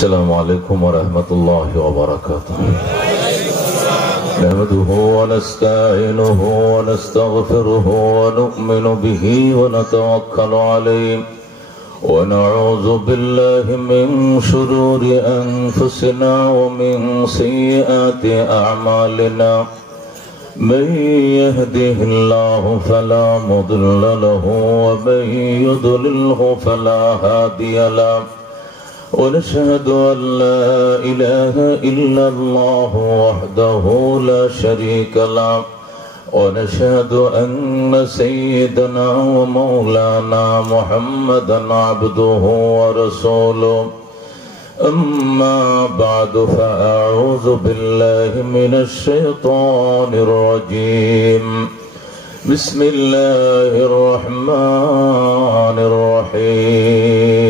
السلام عليكم ورحمة الله وبركاته. نحمده ونستعينه ونستغفره ونؤمن به ونتوكل عليه ونعوذ بالله من شرور أنفسنا ومن سيئات أعمالنا. من يهده الله فلا مضل له ومن يضلله فلا هادي له. ونشهد أن لا إله إلا الله وحده لا شريك له. ونشهد أن سيدنا ومولانا محمدا عبده ورسوله. أما بعد فأعوذ بالله من الشيطان الرجيم. بسم الله الرحمن الرحيم.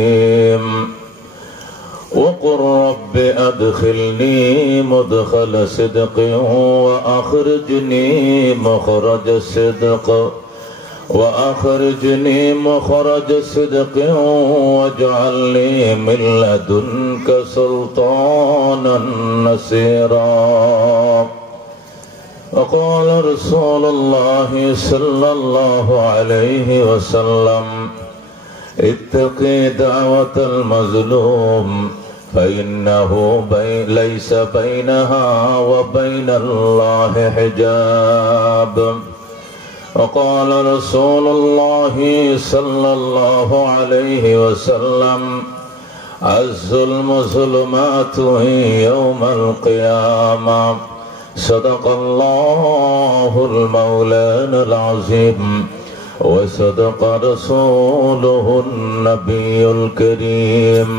وقل رب أدخلني مدخل صدق وأخرجني مخرج صدق مخرج صدق واجعل لي من لدنك سلطانا نصيرا. وقال رسول الله صلى الله عليه وسلم اتقي دعوة المظلوم فإنه ليس بينها وبين الله حجاب. وقال رسول الله صلى الله عليه وسلم الظلم ظلمات يوم القيامة. صدق الله المولان العظيم وصدق رسوله النبي الكريم.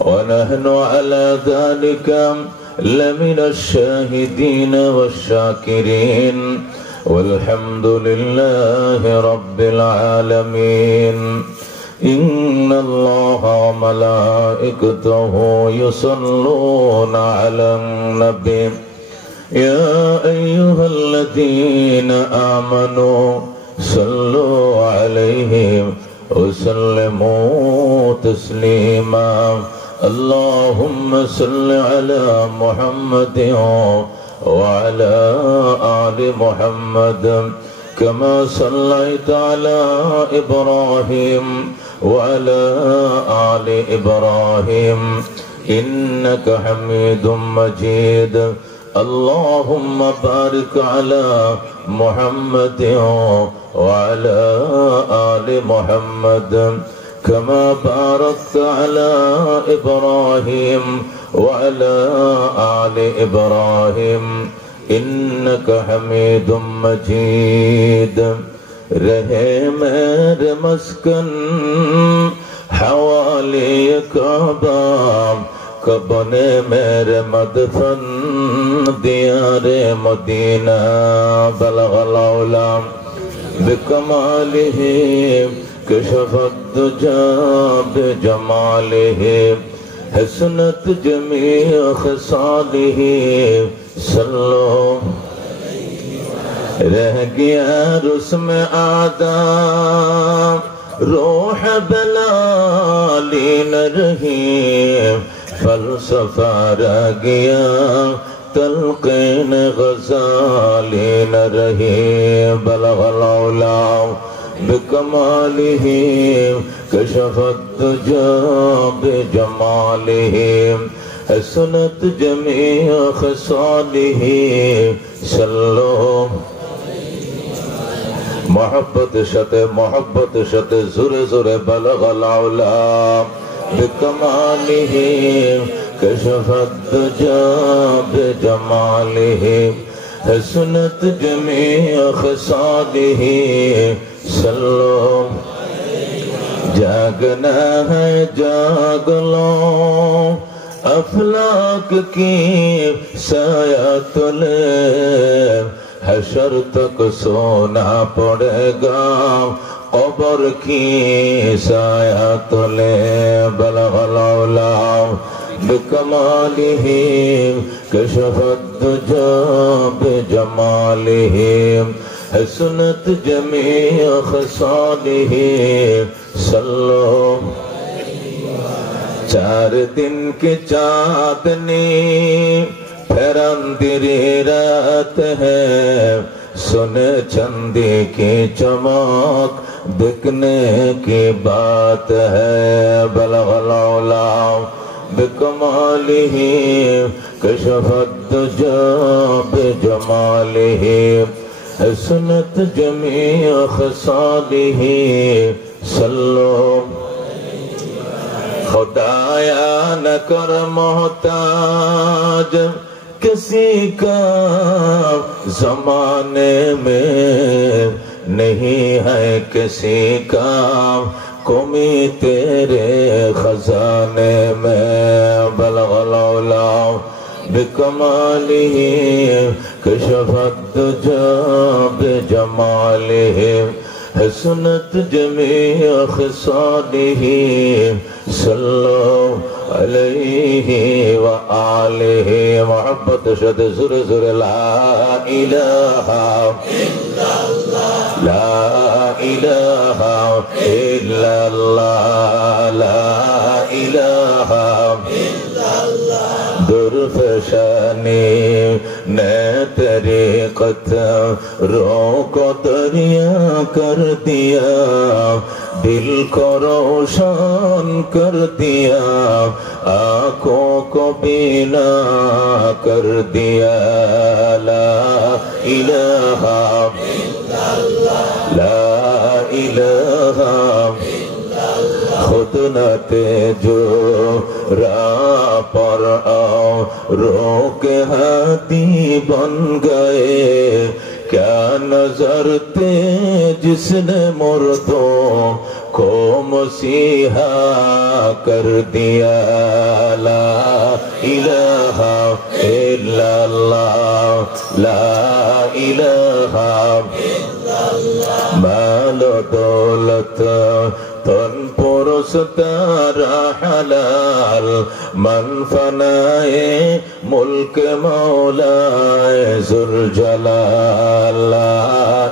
ونحن على ذلك لمن الشاهدين والشاكرين والحمد لله رب العالمين. إن الله وملائكته يصلون على النبي يا أيها الذين آمنوا صلوا عليه وسلموا تسليما. اللهم صل على محمد وعلى آل محمد كما صليت على إبراهيم وعلى آل إبراهيم إنك حميد مجيد. اللهم بارك على محمد وعلى آل محمد كما باركت على إبراهيم وعلى آل إبراهيم إنك حميد مجيد. رہے میرے مسکن حوالی کعبہ کبنے میرے مدفن دیار مدینہ. بلغ العلا بکمالہ کشف الدجى بجماله حسنت جميع خصاله. صلو رہ گیا رسم آدم روح بلالی نہ رہی. فلسفہ رہ گیا تلقین غزالی نہ رہی. بلغ العلا بکمالہ کشف الدجى بجمالہ حسنت جمیع خصالہ. صلو محبت شت زر زر. بلغ العلا بکمالہ کشف الدجى بجمالہ حسنت جمیع خصالہ. صلو جاگنا ہے جاگ لو افلاک کی سایہ تلے. حشر تک سونا پڑے گا قبر کی سایہ تلے. بلغ العلا بکمالہ کشف الدجى بجمالہ حسنت جمیع خصالہ. صلو 4 दिन की चांदनी फिर अंधेरी रात है, सुन चंदी की चमक दिखने की बात है। बलगल औला बिकमालिही कशफत दुजा बिजमालिही, हसनत जमीअ खसालिही, सल्लो खुदाया न कर मोहताज किसी का, जमाने में नहीं है किसी का कमी तेरे खजाने में। बलगल औला बिकमालिही कशफत दुजा बिजमालिही, हसनत जमीअ खसालिही, सल्लो अलैहि व आलिहि। मोहब्बत शद सुर सुर ला इलाहा इल्लल्लाह, ला इलाहा इल्लल्लाह, ला इलाहा इल्लल्लाह। दुर्फशानी ने तरीक़त रोको दरिया कर दिया, दिल को रोशन कर दिया, आँखों को बीना कर दिया। ला इलाहा इल्लल्लाह, ला इलाहा इल्लल्लाह। खुद न तेजो राह पर आओ, रोके हाथी बन गए, क्या नजर थे जिसने मुर्दों को मसीहा कर दिया। ला इलाहा इल्लल्लाह, ला इलाहा इल्लल्लाह। मालो दौलत तन पुरुष तारा हलाल, मन फनाए मुल्क मौलाए जुल जलाल। ला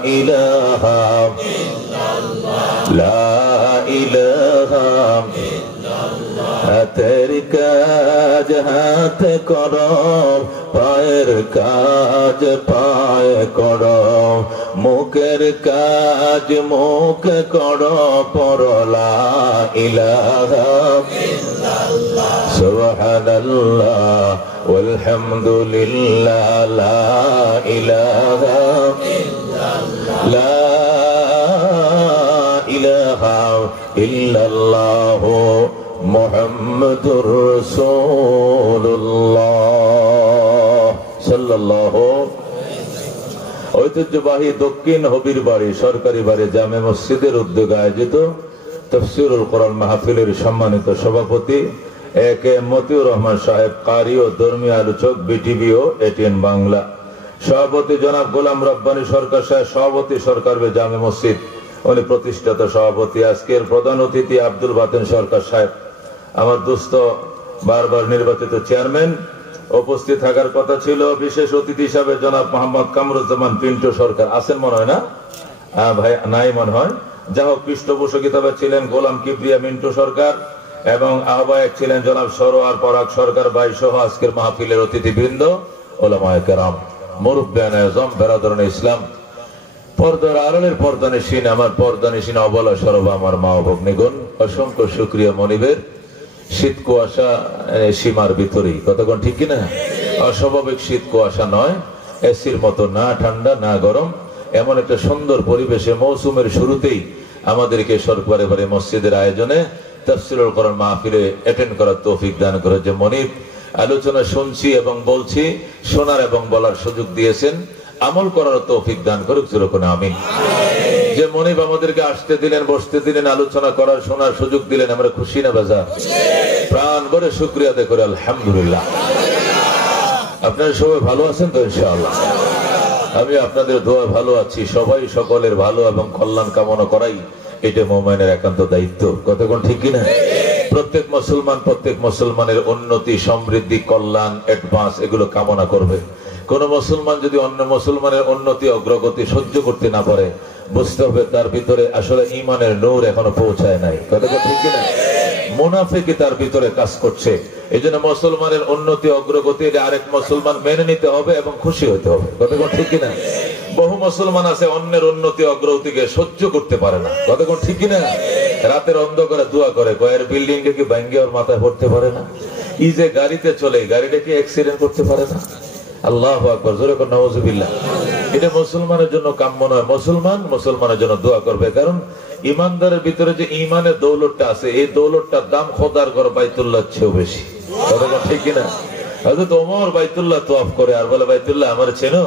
इलाहा इल्लल्लाह, ला इलाहा इल्लल्लाह। हाथेर काज हाथ करो, पाয়ের কাজ পায়ে করো, মুখের কাজ মুখ করো, পড়ো লা ইলাহা ইল্লাল্লাহ, সুবহানাল্লাহ ওয়ালহামদুলিল্লাহ, লা ইলাহা ইল্লাল্লাহ, লা ইলাহা ইল্লাল্লাহ মুহাম্মাদুর রাসূলুল্লাহ সাল্লাল্লাহু। ঐতিহ্যবাহী দক্ষিণ হবির বাড়ি সরকারি বাড়ি জামে মসজিদের উদ্যোগে আয়োজিত তাফসীরুল কোরআন মাহফিলের সম্মানিত সভাপতি এ কে মতিউর রহমান সাহেব, কারি ও ধর্মীয় আলোচক, বিটিভি ও এটিএন বাংলা। সভাপতি জনাব গোলাম রব্বানী সরকার সাহেব, সভাপতি সরকার জামে মসজিদ, উনি প্রতিষ্ঠাতা সভাপতি। আজকের প্রধান অতিথি আব্দুল বাতেন সরকার সাহেব, আমার দুস্থ বারবার নির্বাচিত চেয়ারম্যান। উপস্থিত থাকার কথা ছিল বিশেষ অতিথি হিসাবে জনাব মোহাম্মদ কামরুজ্জামান পিন্টু সরকার, আছেন মনে হয় না? ভাই নাই মনে হয়। যা হোক, পৃষ্ঠপোষকিতা ছিলেন গোলাম কিবরিয়া মিন্টু সরকার এবং আহ্বায়ক ছিলেন জনাব সরোয়ার পরাগ সরকার ভাই সহ আজকের মাহফিলের অতিথিবৃন্দ, ওলামায়ে কেরাম, মুরব্বিয়ানে আযম, বেরাদরানে ইসলাম, পর্দার আড়ালের পর্দানিশীন, আমার পর্দানিশীন অবলা সরব আমার মা ও ভগ্নীগণ, অসংখ্য শুকরিয়া মনিবের। শীত কুয়াশা সীমার ভিতরেই, কতক্ষণ ঠিক কিনা? অস্বাভাবিক শীত কুয়াশা নয়, এসির মতো না ঠান্ডা না গরম, এমন একটা সুন্দর পরিবেশে মৌসুমের শুরুতেই আমাদেরকে সরকারে বারে মসজিদের আয়োজনে তাফসীরুল কোরআন মাহফিলে অ্যাটেন্ড করার তৌফিক দান করে যে মনিব আলোচনা শুনছি এবং বলছি, শোনার এবং বলার সুযোগ দিয়েছেন, আমল করার তৌফিক দান করুক, যেরকম আমিন। যে মনিব আমাদেরকে আসতে দিলেন, বসতে দিলেন, আলোচনা করার শোনার সুযোগ দিলেন, আমরা খুশি না বাজা? প্রাণ ভরে শুকরিয়া আদায় করে আলহামদুলিল্লাহ। আপনারা সবাই ভালো আছেন তো? ইনশাআল্লাহ আমি আপনাদের দোয়া ভালো আছি। সবাই সকলের ভালো এবং কল্যাণ কামনা করাই এটা মুমিনের একান্ত দায়িত্ব, কতক্ষণ ঠিক কিনা? প্রত্যেক মুসলমানের উন্নতি, সমৃদ্ধি, কল্যাণ, অ্যাডভান্স এগুলো কামনা করবে। কোন মুসলমান যদি অন্য মুসলমানের উন্নতি, অগ্রগতি সহ্য করতে না পারে, বুঝতে হবে তার ভিতরে আসলে ঈমানের নূর এখনো পৌঁছায় নাই, কতক্ষণ ঠিক কিনা? মুনাফিকি তার ভিতরে কাজ করছে। এই জন্য মুসলমানের উন্নতি অগ্রগতি আরেক মুসলমান মেনে নিতে হবে এবং খুশি হতে হবে। কথা কোন ঠিক কিনা? বহু মুসলমান আছে অন্যের উন্নতি অগ্রগতিকে সহ্য করতে পারে না। কথা কোন ঠিক কিনা? রাতের অন্ধকারে দোয়া করে, কয়ের বিল্ডিং কি ভাঙ্গে ওর মাথায় পড়তে পারে না? এই যে গাড়িতে চলে, গাড়িটা কি অ্যাক্সিডেন্ট করতে পারে না? আল্লাহু আকবার, জোরে করে নাউযুবিল্লাহ। এটা মুসলমানের জন্য কাম্য নয়। মুসলমানের জন্য দোয়া করবে, কারণ ইমানদারের ভিতরে যে ইমানের দৌলতটা আছে, এই দৌলতটার দাম খোদার ঘর বাইতুল্লাহ চেয়েও বেশি। কথা ঠিক কিনা? হযরত ওমর বাইতুল্লাহ তওয়াফ করে আর বলে, বাইতুল্লাহ আমার চেনো?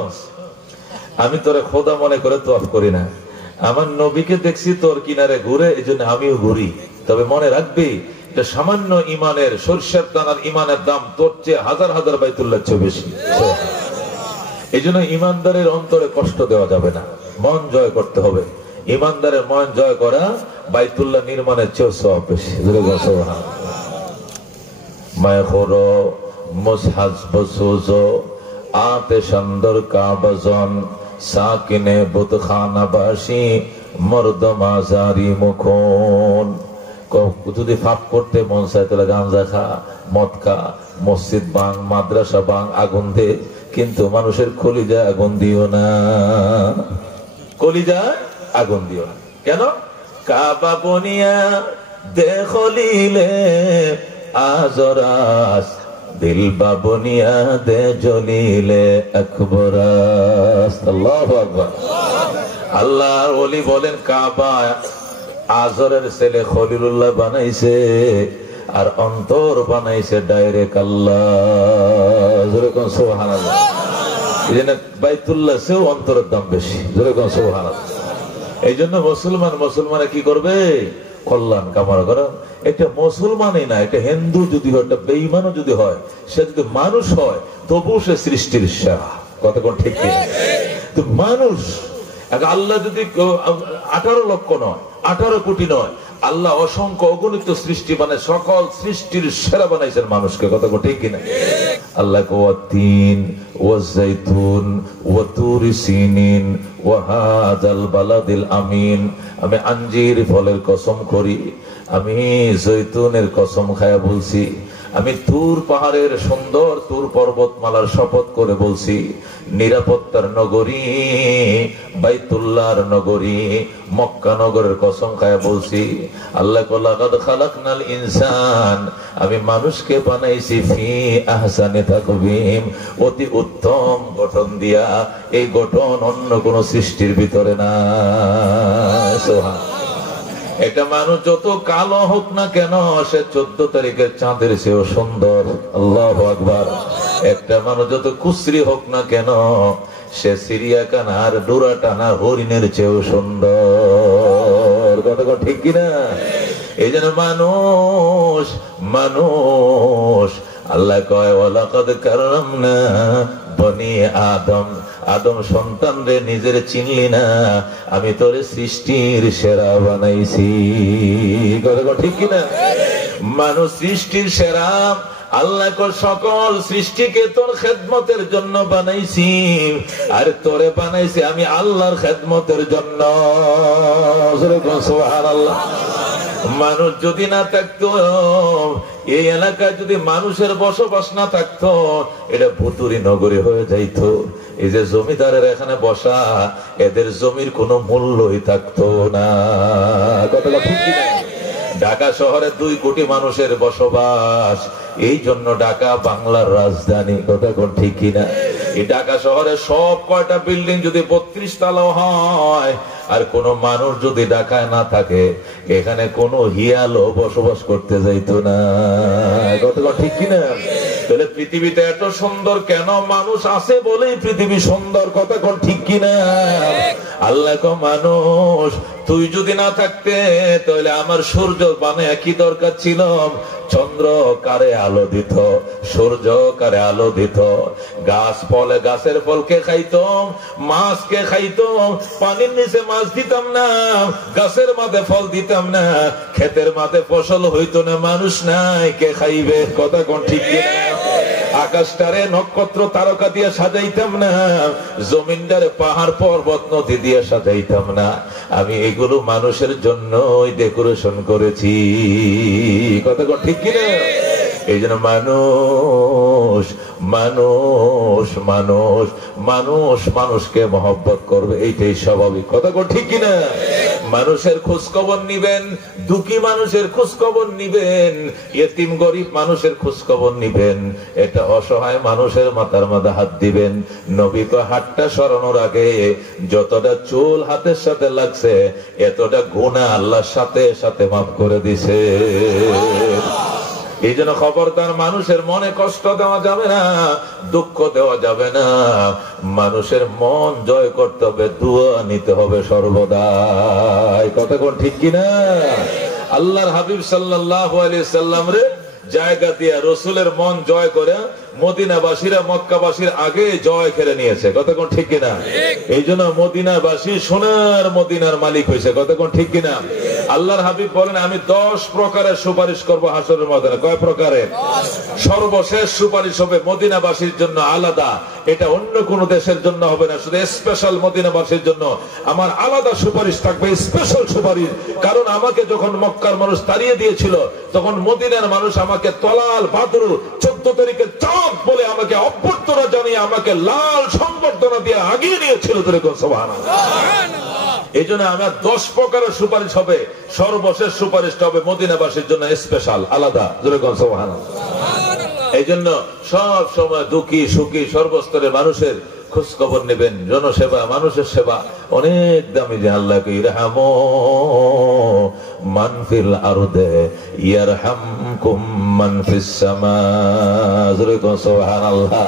আমি তোরে খোদা মনে করে তওয়াফ করি না, আমার নবীকে দেখছি তোর কিনারে ঘুরে, এই জন্য আমিও ঘুরি। তবে মনে রাখবি, এটা সামান্য ইমানের, সরষের দানার ইমানের দাম তোর চেয়ে হাজার হাজার বাইতুল্লাহ চেয়ে বেশি। এই জন্য ইমানদারের অন্তরে কষ্ট দেওয়া যাবে না, মন জয় করতে হবে। ইমানদারের মন জয় করা বাইতুল্লাহ নির্মাণের চেয়েও সওয়াব বেশি। মায়খুরো মুসহাজ বসুজো আতেশান্দর কাবাজন সাকিনে বুতখানাবাসী মর্দমাজারি মুখন। যদি পাপ করতে মন চায় তাহলে গাঁজা খা, মদ খা, মসজিদ ভাঙ, মাদ্রাসা ভাঙ, আগুন দে, কিন্তু মানুষের কলিজায় আগুন দিও না। কলিজায় আগুন দিও না। কেন? কাবা বনিয়া দেখলিলে আজরাস, দিল বাবনিয়া দে জলিলে আকবরাস। আল্লাহু আকবার। আল্লাহর ওলি বলেন, কাবা আজরের ছেলে খলিলুল্লাহ বানাইছে, আর অন্তর বানাইছে ডাইরেক্ট আল্লাহ। জোরে কোন সুবহানাল্লাহ। এই জন্য বাইতুল্লাহ চেয়েও অন্তরের দাম বেশি। জোরে কোন সুবহানাল্লাহ। এই জন্য মুসলমানে কি করবে? কল্যাণ কামনা করে। একটা মুসলমানই না, একটা হিন্দু যদি হয়, একটা বেঈমানও যদি হয়, সে যদি মানুষ হয় তবু সে সৃষ্টির সেরা। কথা কোন ঠিক কিনা? তো মানুষ, আল্লাহ যদি 18 লক্ষ নয়, 18 কোটি নয়, আল্লাহ অসংখ্য অগণিত সৃষ্টি মানে সকল সৃষ্টির সেরা বানাইছেন মানুষকে। কথা ঠিক কিনা? আল্লাহ ওয়াতিন ওয়াজাইতুন ওয়াতুরি সিনিন ওয়াহাদাল বালাদিল আমিন। আমি আঞ্জির ফলের কসম করি, আমি জৈতুনের কসম খায়া বলছি, আমি তুর পাহাড়ের সুন্দর তুর পর্বতমালার শপথ করে বলছি, নিরাপত্তার নগরী বাইতুল্লাহর নগরী মক্কা নগরের কসম খায়া বলছি। আল্লাহ লাকাদ খালাকনাল ইনসান, আমি মানুষকে বানাইছি ফি আহসানি তাকবীম, অতি উত্তম গঠন দিয়া। এই গঠন অন্য কোন সৃষ্টির ভিতরে না। সুবহান। একটা মানুষ যত কালো হোক না কেন, সে 14 তারিখের চাঁদের চেয়েও সুন্দর। আল্লাহু আকবার। একটা মানুষ যত কুশ্রী হোক না কেন, সে সিরিয়াখানার ডোরা টানা হরিণের চেয়েও সুন্দর। কথা ঠিক কিনা? এই জন্য মানুষ আল্লাহ কয়, ওয়ালাকাদ কাররামনা বনি আদম। আদম সন্তান রে, নিজের চিনলি না, আমি তোরে সৃষ্টির সেরা বানাইছি। কথা ঠিক কিনা? মানুষ সৃষ্টির সেরা। আল্লাহ সকল সৃষ্টিকে তোর খেদমতের জন্য বানাইছি, আর তোরে বানাইছি আমি আল্লাহর খেদমতের জন্য। সুবহানাল্লাহ। মানুষ যদি না থাকতো, এই এলাকায় যদি মানুষের বসবাস না থাকতো, এটা ভুতুরি নগরী হয়ে যাইতো। এই যে জমিদারের এখানে বসা, এদের জমির কোনো মূল্যই থাকতো না। কথাটা ঠিক কিনা? ঢাকা শহরে 2 কোটি মানুষের বসবাস, এই জন্য ঢাকা বাংলার রাজধানী। কথা কোন ঠিক কিনা? এই ঢাকা শহরে সব কয়টা বিল্ডিং যদি 32 তলা হয়, আর কোন মানুষ যদি ঢাকায় না থাকে, এখানে কোন হিয়ালো বসবাস করতে যাইতো না। কথা ঠিক কিনা? তাহলে পৃথিবীতে এত সুন্দর কেন? মানুষ আছে বলেই পৃথিবী সুন্দর। কথা কোন ঠিক কিনা? আল্লাহ কো, মানুষ তুই যদি না থাকতে তাহলে আমার সূর্য বানায় কি দরকার ছিল? চন্দ্র কারে আলো দিত, সূর্য কারে আলো দিত, গাছ ফলে গাছের ফলকে খাইতাম, মাছকে খাইতাম, পানির নিচে মাছ দিতাম না, গাছের মাঝে ফল দিতাম না, ক্ষেতের মাঝে ফসল হইতো না, মানুষ নাই কে খাইবে? কথা কোন ঠিক কিনা? আকাশটারে নক্ষত্র তারকা দিয়ে সাজাইতাম না, জমিনটারে পাহাড় পর্বত নদী দিয়ে সাজাইতাম না, আমি এগুলো মানুষের জন্যই ডেকোরেশন করেছি। কথা ঠিক কিনা? এই জন্য মানুষ মানুষ মানুষ মানুষ মানুষকে মহব্বত করবে, এইটাই স্বাভাবিক। কথা ঠিক কিনা? মানুষের খোঁজ খবর নিবেন, দুঃখী মানুষের খোঁজ খবর নিবেন, ইতিম গরিব মানুষের খোঁজ খবর নিবেন, এটা অসহায় মানুষের মাথার মধ্যে হাত দিবেন। নবী তো হাতটা সরানোর আগে যতটা চুল হাতের সাথে লাগছে এতটা গুনাহ আল্লাহর সাথে সাথে মাফ করে দিছে। এই জন্য খবরদার, মানুষের মনে কষ্ট দেওয়া যাবে না, দুঃখ দেওয়া যাবে না। মানুষের মন জয় করতে হবে, দুয়া নিতে হবে সর্বদা। কথা কোন ঠিক কিনা? আল্লাহর হাবিব সাল্লাল্লাহু আলাইহি সাল্লাম রে জায়গা দিয়া রসুলের মন জয় করে মদিনাবাসীরা মক্কাবাসীর আগে জয় কেড়ে নিয়েছে। কথা কোন ঠিক কিনা? এই জন্য মদিনাবাসী সোনার মদিনার মালিক হয়েছে। কথা কোন ঠিক কিনা? আল্লাহর হাবিব বলেন, আমি 10 প্রকারের সুপারিশ করব হাসরের ময়দানে। কয় প্রকারের? সর্বশেষ সুপারিশ হবে মদিনাবাসীর জন্য আলাদা, এটা অন্য কোন দেশের জন্য হবে না, শুধু স্পেশাল মদিনাবাসীর জন্য আমার আলাদা সুপারিশ থাকবে, স্পেশাল সুপারিশ। কারণ আমাকে যখন মক্কার মানুষ তাড়িয়ে দিয়েছিল তখন মদিনার মানুষ আমাকে তলাল বাদরু 14 তারিখে চাঁদ বলে আমাকে অভ্যর্থনা জানিয়ে আমাকে লাল সংবর্ধনা দিয়ে আগিয়ে নিয়েছিল। এই জন্য আমার 10 প্রকারের সুপারিশ হবে, সর্বশেষ সুপারিশটা হবে মদিনাবাসীর জন্য স্পেশাল, আলাদা। এই জন্য সব সময় দুঃখী সুখী সর্বস্তরের মানুষের খোঁজ খবর নেবেন। জনসেবা, মানুষের সেবা অনেক দামি। যে আল্লাহকে ইরহামু মান ফিল আরদে ইয়ারহামকুম মান ফিস সামা। সুবহানাল্লাহ।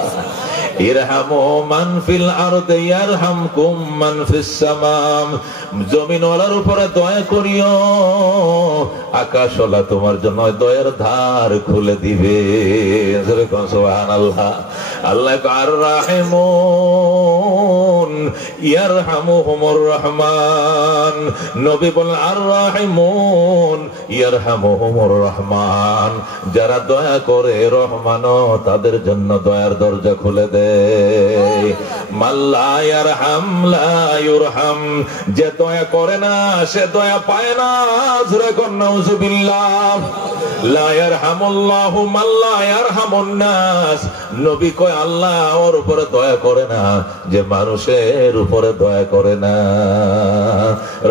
ইরহামু মান ফিল আরদে ইয়ারহামকুম মান ফিস সামা। জমিনওয়ালার উপরে দয়া করিও, আকাশওয়ালা তোমার জন্য দয়ার ধার খুলে দিবে। সুবহানাল্লাহ। আল্লাহ আর রাহিমুন ইয়ারহামুহুমুর রহমান। নবী বলেন আর রাহিমুন ইয়ারহামুহুমুর রহমান। যারা দয়া করে রহমানও তাদের জন্য দয়ার দরজা খুলে দেয়। মাল্লা ইয়ারহাম লা ইউরহাম। যে দয়া করে না সে দয়া পায় না। জোরে কোন নাউজুবিল্লাহ। লা ইয়ারহামুল্লাহু মান লা ইয়ারহামুন নাস। নবী কয় আল্লাহ ওর উপরে দয়া করে না যে মানুষের উপরে দয়া করে না।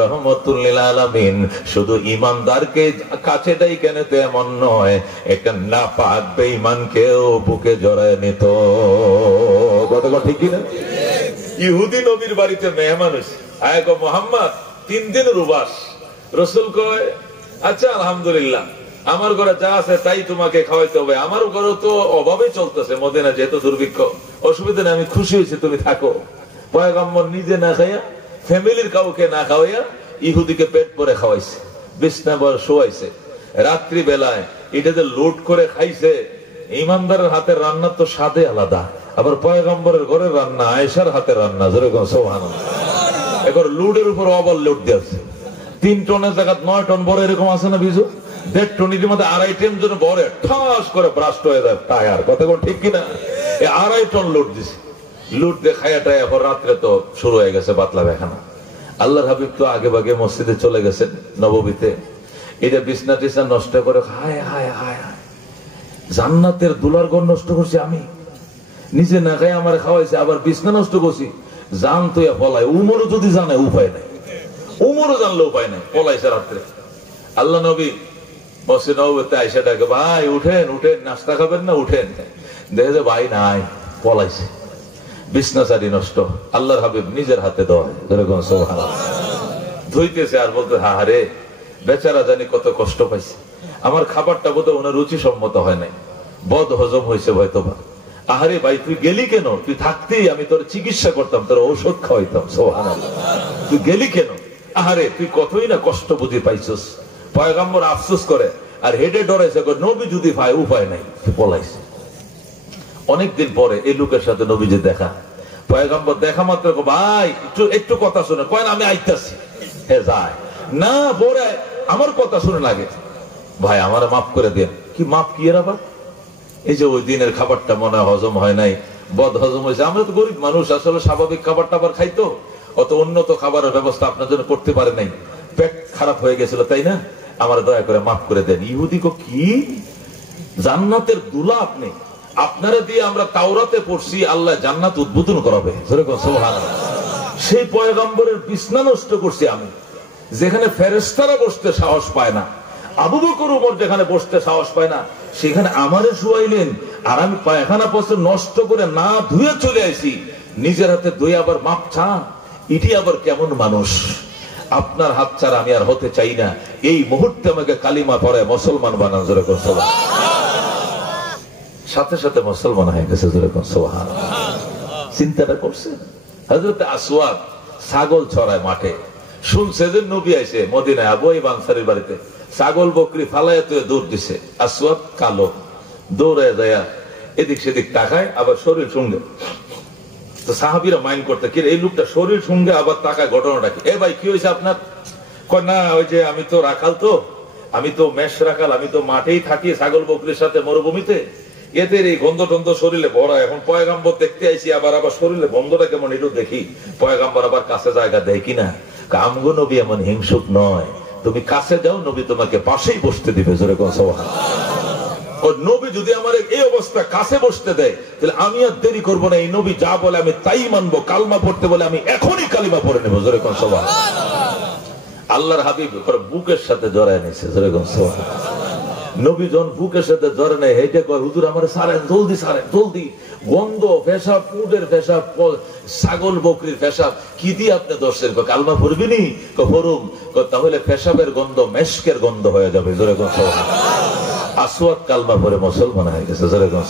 রহমতুল লিল আলামিন শুধু ঈমানদারকে কাছে ডাইকে নিতে এমন নয়, একটা নাপাক বেঈমানকেও বুকে জড়ায় নিত। কথা ঠিক কি না? ইহুদি নবীর বাড়িতে মেহমান হইছে, আয় গো মুহাম্মদ 3 দিনের উপাস। রাসূল কয় আচ্ছা আলহামদুলিল্লাহ, আমার ঘরে যা আছে তাই তোমাকে খাওয়াইতে হবে। আমার ঘরে তো অভাবে চলতেছে, মদিনা যেহেতু দুর্ভিক্ষ, অসুবিধা নেই, আমি খুশি হয়েছি তুমি থাকো। পয়গম্বর নিজে না খাইয়া ফ্যামিলির কাউকে না খাওয়াইয়া ইহুদিকে পেট ভরে খাওয়াইছে, বিছনা ভরে শোয়াইছে। রাত্রি বেলায় এটা যে লুট করে খাইছে। ইমানদারের হাতের রান্না তো স্বাদে আলাদা, আবার পয়গম্বরের ঘরের রান্না আয়েশার হাতের রান্না। যেরকম সুবহানাল্লাহ। এখন লুটের উপর আবার লুট দিয়েছে। 3 টনের জায়গা 9 টন বড় এরকম আছে না বিজু? 1.5 টনের মধ্যে 2.5 টন জন বড় ঠাস করে ব্রাস্ট হয়ে যায় টায়ার। কথা কোন ঠিক কিনা? 2.5 টন লুট দিছে। লুট দিয়ে খায়া টায়া পর রাত্রে তো শুরু হয়ে গেছে পাতলা পায়খানা। আল্লাহর হাবিব তো আগে ভাগে মসজিদে চলে গেছেন নববীতে। এটা বিছনা টিছনা নষ্ট করে হায় হায় হায় হায়, জান্নাতের দুলার ঘর নষ্ট করছি আমি, নিজে না খাই আমার খাওয়াইছে, আবার বিছনা নষ্ট করছি। জান তো পলাই। উমরও যদি জানে উপায় নাই, উমরও জানলে উপায় নাই, পলাইছে রাত্রে। আল্লাহ নবী মসজিদ নববীতে আইসা ডাকে, ভাই উঠেন উঠেন, নাস্তা খাবেন না? উঠেন। দেখে যে ভাই নাই, পলাইছে, বিছনা সারি নষ্ট। আল্লাহর হাবিব নিজের হাতে ধুইতেছে আর বলতে হাহারে বেচারা জানি কত কষ্ট পাইছে, আমার খাবারটা বোধহয় ওনার রুচি সম্মত হয় নাই, বদ হজম হয়েছে হয়তো বা। আহারে ভাই তুই গেলি কেন? তুই থাকতেই আমি তোর চিকিৎসা করতাম, তোর ঔষধ খাওয়াইতাম। সুবহানাল্লাহ। তুই গেলি কেন? আহারে তুই কতই না কষ্ট বুঝি পাইছস। পয়গম্বর আফসোস করে আর হেডে ডরাইছে, নবী যদি ভাই উপায় নাই, তুই পলাইছে। অনেকদিন পরে এই লোকের সাথে নবীজি দেখা। পয়গম্বর দেখা মাত্র ভাই একটু কথা শুনে, কয় না আমি আইতাছি। হে যায় না, পরে আমার কথা শুনে লাগে, ভাই আমার মাফ করে দেন। কি মাফ কি এর আবার? এই যে ওই দিনের খাবারটা মনে হয় হজম হয় নাই, বদ হজম হয়েছে। আমরা তো গরিব মানুষ, আসলে স্বাভাবিক খাবার টাবার খাইতো, অত উন্নত খাবারের ব্যবস্থা আপনার জন্য করতে পারে নাই, পেট খারাপ হয়ে গেছিল, তাই না? আমার দয়া করে মাফ করে দেন। ইহুদি কি জান্নাতের দুলা আপনি, আপনারা দিয়ে আমরা তাওরাতে পড়ছি আল্লাহ জান্নাত উদ্বোধন করাবে, সুবহানাল্লাহ। সেই পয়গম্বরের বিছনা নষ্ট করছি আমি, যেখানে ফেরেশতারা বসতে সাহস পায় না, আবু বকর ওমর যেখানে বসতে সাহস পায় না, সেখানে আমারে শুয়াইলেন, আর আমি পায়খানা পথে নষ্ট করে না ধুয়ে চলে আসি, নিজের হাতে ধুয়ে আবার মাপ চা। এটি আবার কেমন মানুষ? আপনার হাত ছাড়া আমি আর হতে চাই না, এই মুহূর্তে আমাকে কালিমা পড়ে মুসলমান বানান, যেরকম সাথে সাথে মুসলমান হয়ে গেছে, যেরকম সুবহানাল্লাহ। চিন্তাটা করছেন? হযরত আসওয়াদ ছাগল ছড়ায় মাঠে, শুনছে যে নবী আইছে মদিনায়, আবু আইয়ুব আনসারীর বাড়িতে, ছাগল বকরি ফালাইয়া তুই দৌড় দিছে। আসওয়াদ কালো, দৌড়ায় যায় এদিক সেদিক তাকায়, আবার শরীর সঙ্গে। তো সাহাবীরা মাইন্ড করতে, কি এই লোকটা শরীর সঙ্গে আবার তাকায়, ঘটনাটা কি? এ ভাই কি হয়েছে আপনার? কয় না, ওই যে আমি তো রাখাল, তো আমি তো মেষ রাখাল, আমি তো মাঠেই থাকি ছাগল বকরির সাথে মরুভূমিতে, এদের এই গন্ধ টন্ধ শরীরে ভরা, এখন পয়গাম্বর দেখতে আইছি, আবার শরীরে গন্ধটা কেমন একটু দেখি, পয়গাম্বর আবার কাছে জায়গা দেয় কিনা। আমগো নবী এমন হিংসুক নয়, তুমি কাছে যাও, নবী তোমাকে পাশেই বসতে দিবে, যেরকম সুবহানাল্লাহ। ও নবী যদি আমার এই অবস্থা কাছে বসতে দেয়, তাহলে আমি আর দেরি করবো না, এই নবী যা বলে আমি তাই মানবো, কালমা পড়তে বলে আমি এখনই কালিমা পড়ে নেবো, যেরকম সুবহানাল্লাহ। আল্লাহর হাবিব বুকের সাথে জড়ায় নিছে, যেরকম সুবহানাল্লাহ। নবী জন বুকের সাথে জড়ে নেয়, হেঁটে কয় হুজুর আমার সারেন, জলদি সারেন, জলদি। গন্ধ, পেশাব, উটের পেশাব, ছাগল বকরির পেশাব, কি দিয়ে আপনি দর্শের? কালমা পড়বিনি? পড়ুম। তাহলে পেশাবের গন্ধ মেশকের গন্ধ হয়ে যাবে, যেরকম আসওয়াদ কালমা পড়ে মুসলমান হয়ে গেছে, যেরকম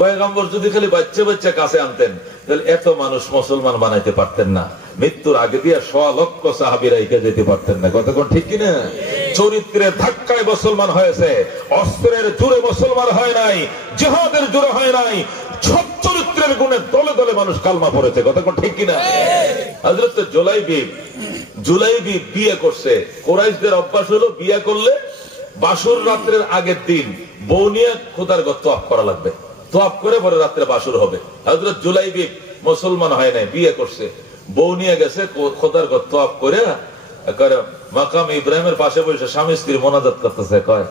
পয়গম্বর যদি খালি বাচ্চা বাচ্চা কাছে আনতেন, তাহলে এত মানুষ মুসলমান বানাইতে পারতেন না। মৃত্যুর আগে দিয়ে 100 লক্ষ সাহাবীরা এগিয়ে যেতে পারতেন না, কতক্ষণ ঠিক কিনা? চরিত্রের ধাক্কায় মুসলমান হয়েছে, অস্ত্রের জোরে মুসলমান হয় নাই, জিহাদের জোরে হয় নাই, চরিত্রের গুণে দলে দলে মানুষ কালমা পড়েছে, কতক্ষণ ঠিক কিনা? হযরত জুলাইবি বিয়ে করছে। কুরাইশদের অভ্যাস হলো বিয়ে করলে বাসুর রাত্রের আগের দিন বউ নিয়ে খোদার ঘর তওয়াফ করা লাগবে, তওয়াফ করে পরে রাত্রে বাসুর হবে। হযরত জুলাইবি মুসলমান হয় নাই, বিয়ে করছে, বউ নিয়ে গেছে খোদার ঘর তওয়াফ করে মাকাম ইব্রাহিমের পাশে বসে স্বামী স্ত্রী মোনাজাত করতেছে, কয়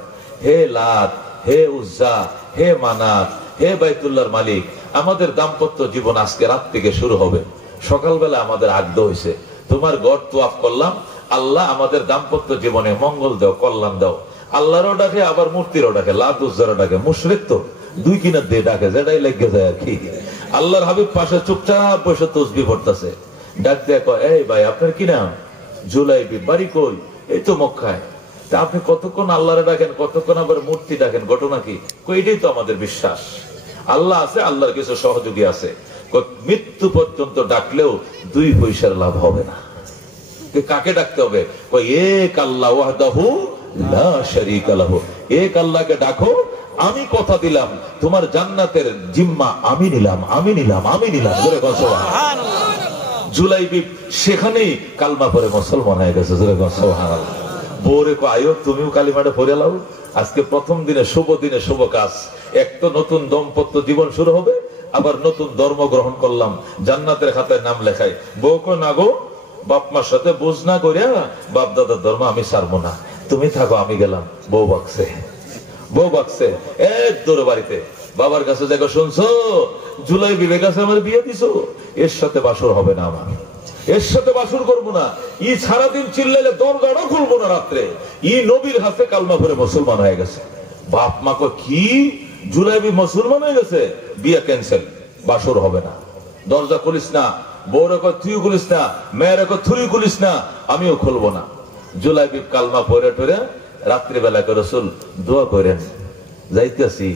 হে লাত, হে উজ্জা, হে মানাত, হে বাইতুল্লাহর মালিক, আমাদের দাম্পত্য জীবন আজকে রাত থেকে শুরু হবে। সকালবেলা আমাদের আগ্রহ হয়েছে, তোমার ঘর তওয়াফ করলাম, আল্লাহ আমাদের দাম্পত্য জীবনে মঙ্গল দাও, কল্যাণ দাও। আল্লাহরও ডাকে, আবার মূর্তিরও ডাকে, লাত উজ্জারও ডাকে, মুশরিক তো দুই কিনা দিয়ে ডাকে, যেটাই লেগে যায় আর কি। আল্লাহর হাবিব পাশে চুপচাপ বসে তসবিহ পড়তেছে, ডাক দিয়ে কয়, এই ভাই আপনার কি নাম? জুলাইবি। বাড়ি কই? এই তো মক্কায়। তা আপনি কতক্ষণ আল্লাহরে ডাকেন, কতক্ষণ আবার মূর্তি ডাকেন, ঘটনা কি? এটাই তো আমাদের বিশ্বাস, আল্লাহ আছে, আল্লাহর কিছু সহযোগী আছে। মৃত্যু পর্যন্ত ডাকলেও 2 পয়সার লাভ হবে না। কাকে ডাকতে হবে? এক আল্লাহ ওয়াহদাহু লা শারীকা লাহু, এক আল্লাহকে ডাকো। আমি কথা দিলাম তোমার জান্নাতের জিম্মা আমি নিলাম, আমি নিলাম, আমি নিলাম। সুবহানাল্লাহ। জুলাইবি সেখানেই কালমা পড়ে মুসলমান হয়ে গেছে, সুবহানাল্লাহ। বউরে কয়, আয়ো তুমিও কালিমাটা পড়ে লাও, আজকে প্রথম দিনে শুভ দিনে শুভ কাজ, এক তো নতুন দাম্পত্য জীবন শুরু হবে, আবার নতুন ধর্ম গ্রহণ করলাম, জান্নাতের খাতায় নাম লেখাই। বউ কয়, না গো, বাপ মার সাথে বুঝ না করিয়া বাপ দাদার ধর্ম আমি ছাড়বো না, তুমি থাকো, আমি গেলাম। বউ বাকছে এক দূরে বাড়িতে, বাবার কাছে দেখো, শুনছো জুলাইবির কাছে আমার বিয়ে দিছো, এর সাথে বাসর হবে না, আমার এর সাথে বাসর করবো না। ই সারাদিন চিল্লাইলে দরজাটা খুলবো না রাত্রে। ই নবীর হাতে কালমা করে মুসলমান হয়ে গেছে। বাপ মা কয়, কি জুলাইবি মুসলমান হয়ে গেছে? বিয়ে ক্যান্সেল, বাসর হবে না, দরজা খুলিস না। বউরা কয়, তুই খুলিস না, মেয়েরা কয়, তুই খুলিস না, আমিও খুলবো না। জুলাইবি কালমা পড়ে টরে রাত্রিবেলা করে রসুল দোয়া করেন, যাইতেছি,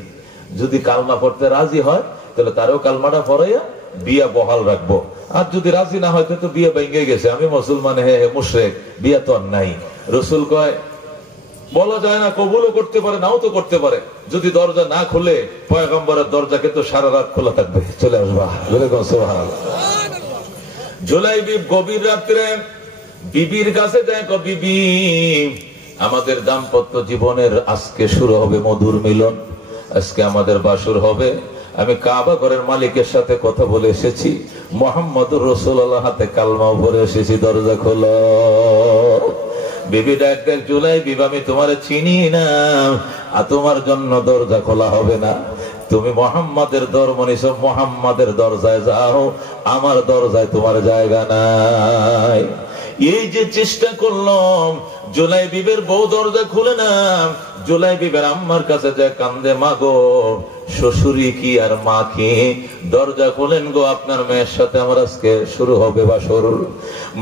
যদি কালমা পড়তে রাজি হয় তাহলে তারও কালমাটা পড়াইয়া বিয়া বহাল রাখবো, আর যদি রাজি না হয় তো বিয়ে ভেঙে গেছে, আমি মুসলমান, হে মুশরিক, বিয়া তো আর নাই। রসুল কয়, বলা যায় না, কবুলও করতে পারে, নাও তো করতে পারে। যদি দরজা না খুলে, পয়গম্বরের দরজাকে তো সারা রাত খোলা থাকবে, চলে আসবা। সুবহানাল্লাহ। জুলাইবি গভীর রাত্রে বিবির কাছে দেখো, বিবি আমাদের দাম্পত্য জীবনের আজকে শুরু হবে মধুর মিলন, আজকে আমাদের বাসর হবে। আমি কাবা ঘরের মালিকের সাথে কথা বলে এসেছি, মুহাম্মদুর রাসূলুল্লাহ হাতে কালমাও পড়ে এসেছি, দরজা খোলো। বিবি ডাক ডাক, জুলাই বিবি আমি তোমার চিনি না, আর তোমার জন্য দরজা খোলা হবে না। তুমি মুহাম্মাদের ধর্ম নিছো, মুহাম্মাদের দরজায় যাও, আমার দরজায় তোমার জায়গা নাই। এই যে চেষ্টা করলাম, জুলাই বিবির বউ দরজা খুলে না। জুলাই বিবির আম্মার কাছে যায় কান্দে, মা গো শ্বশুরি কি আর মা কি, দরজা খোলেন গো, আপনার মেয়ের সাথে আমার আজকে শুরু হবে বাসর।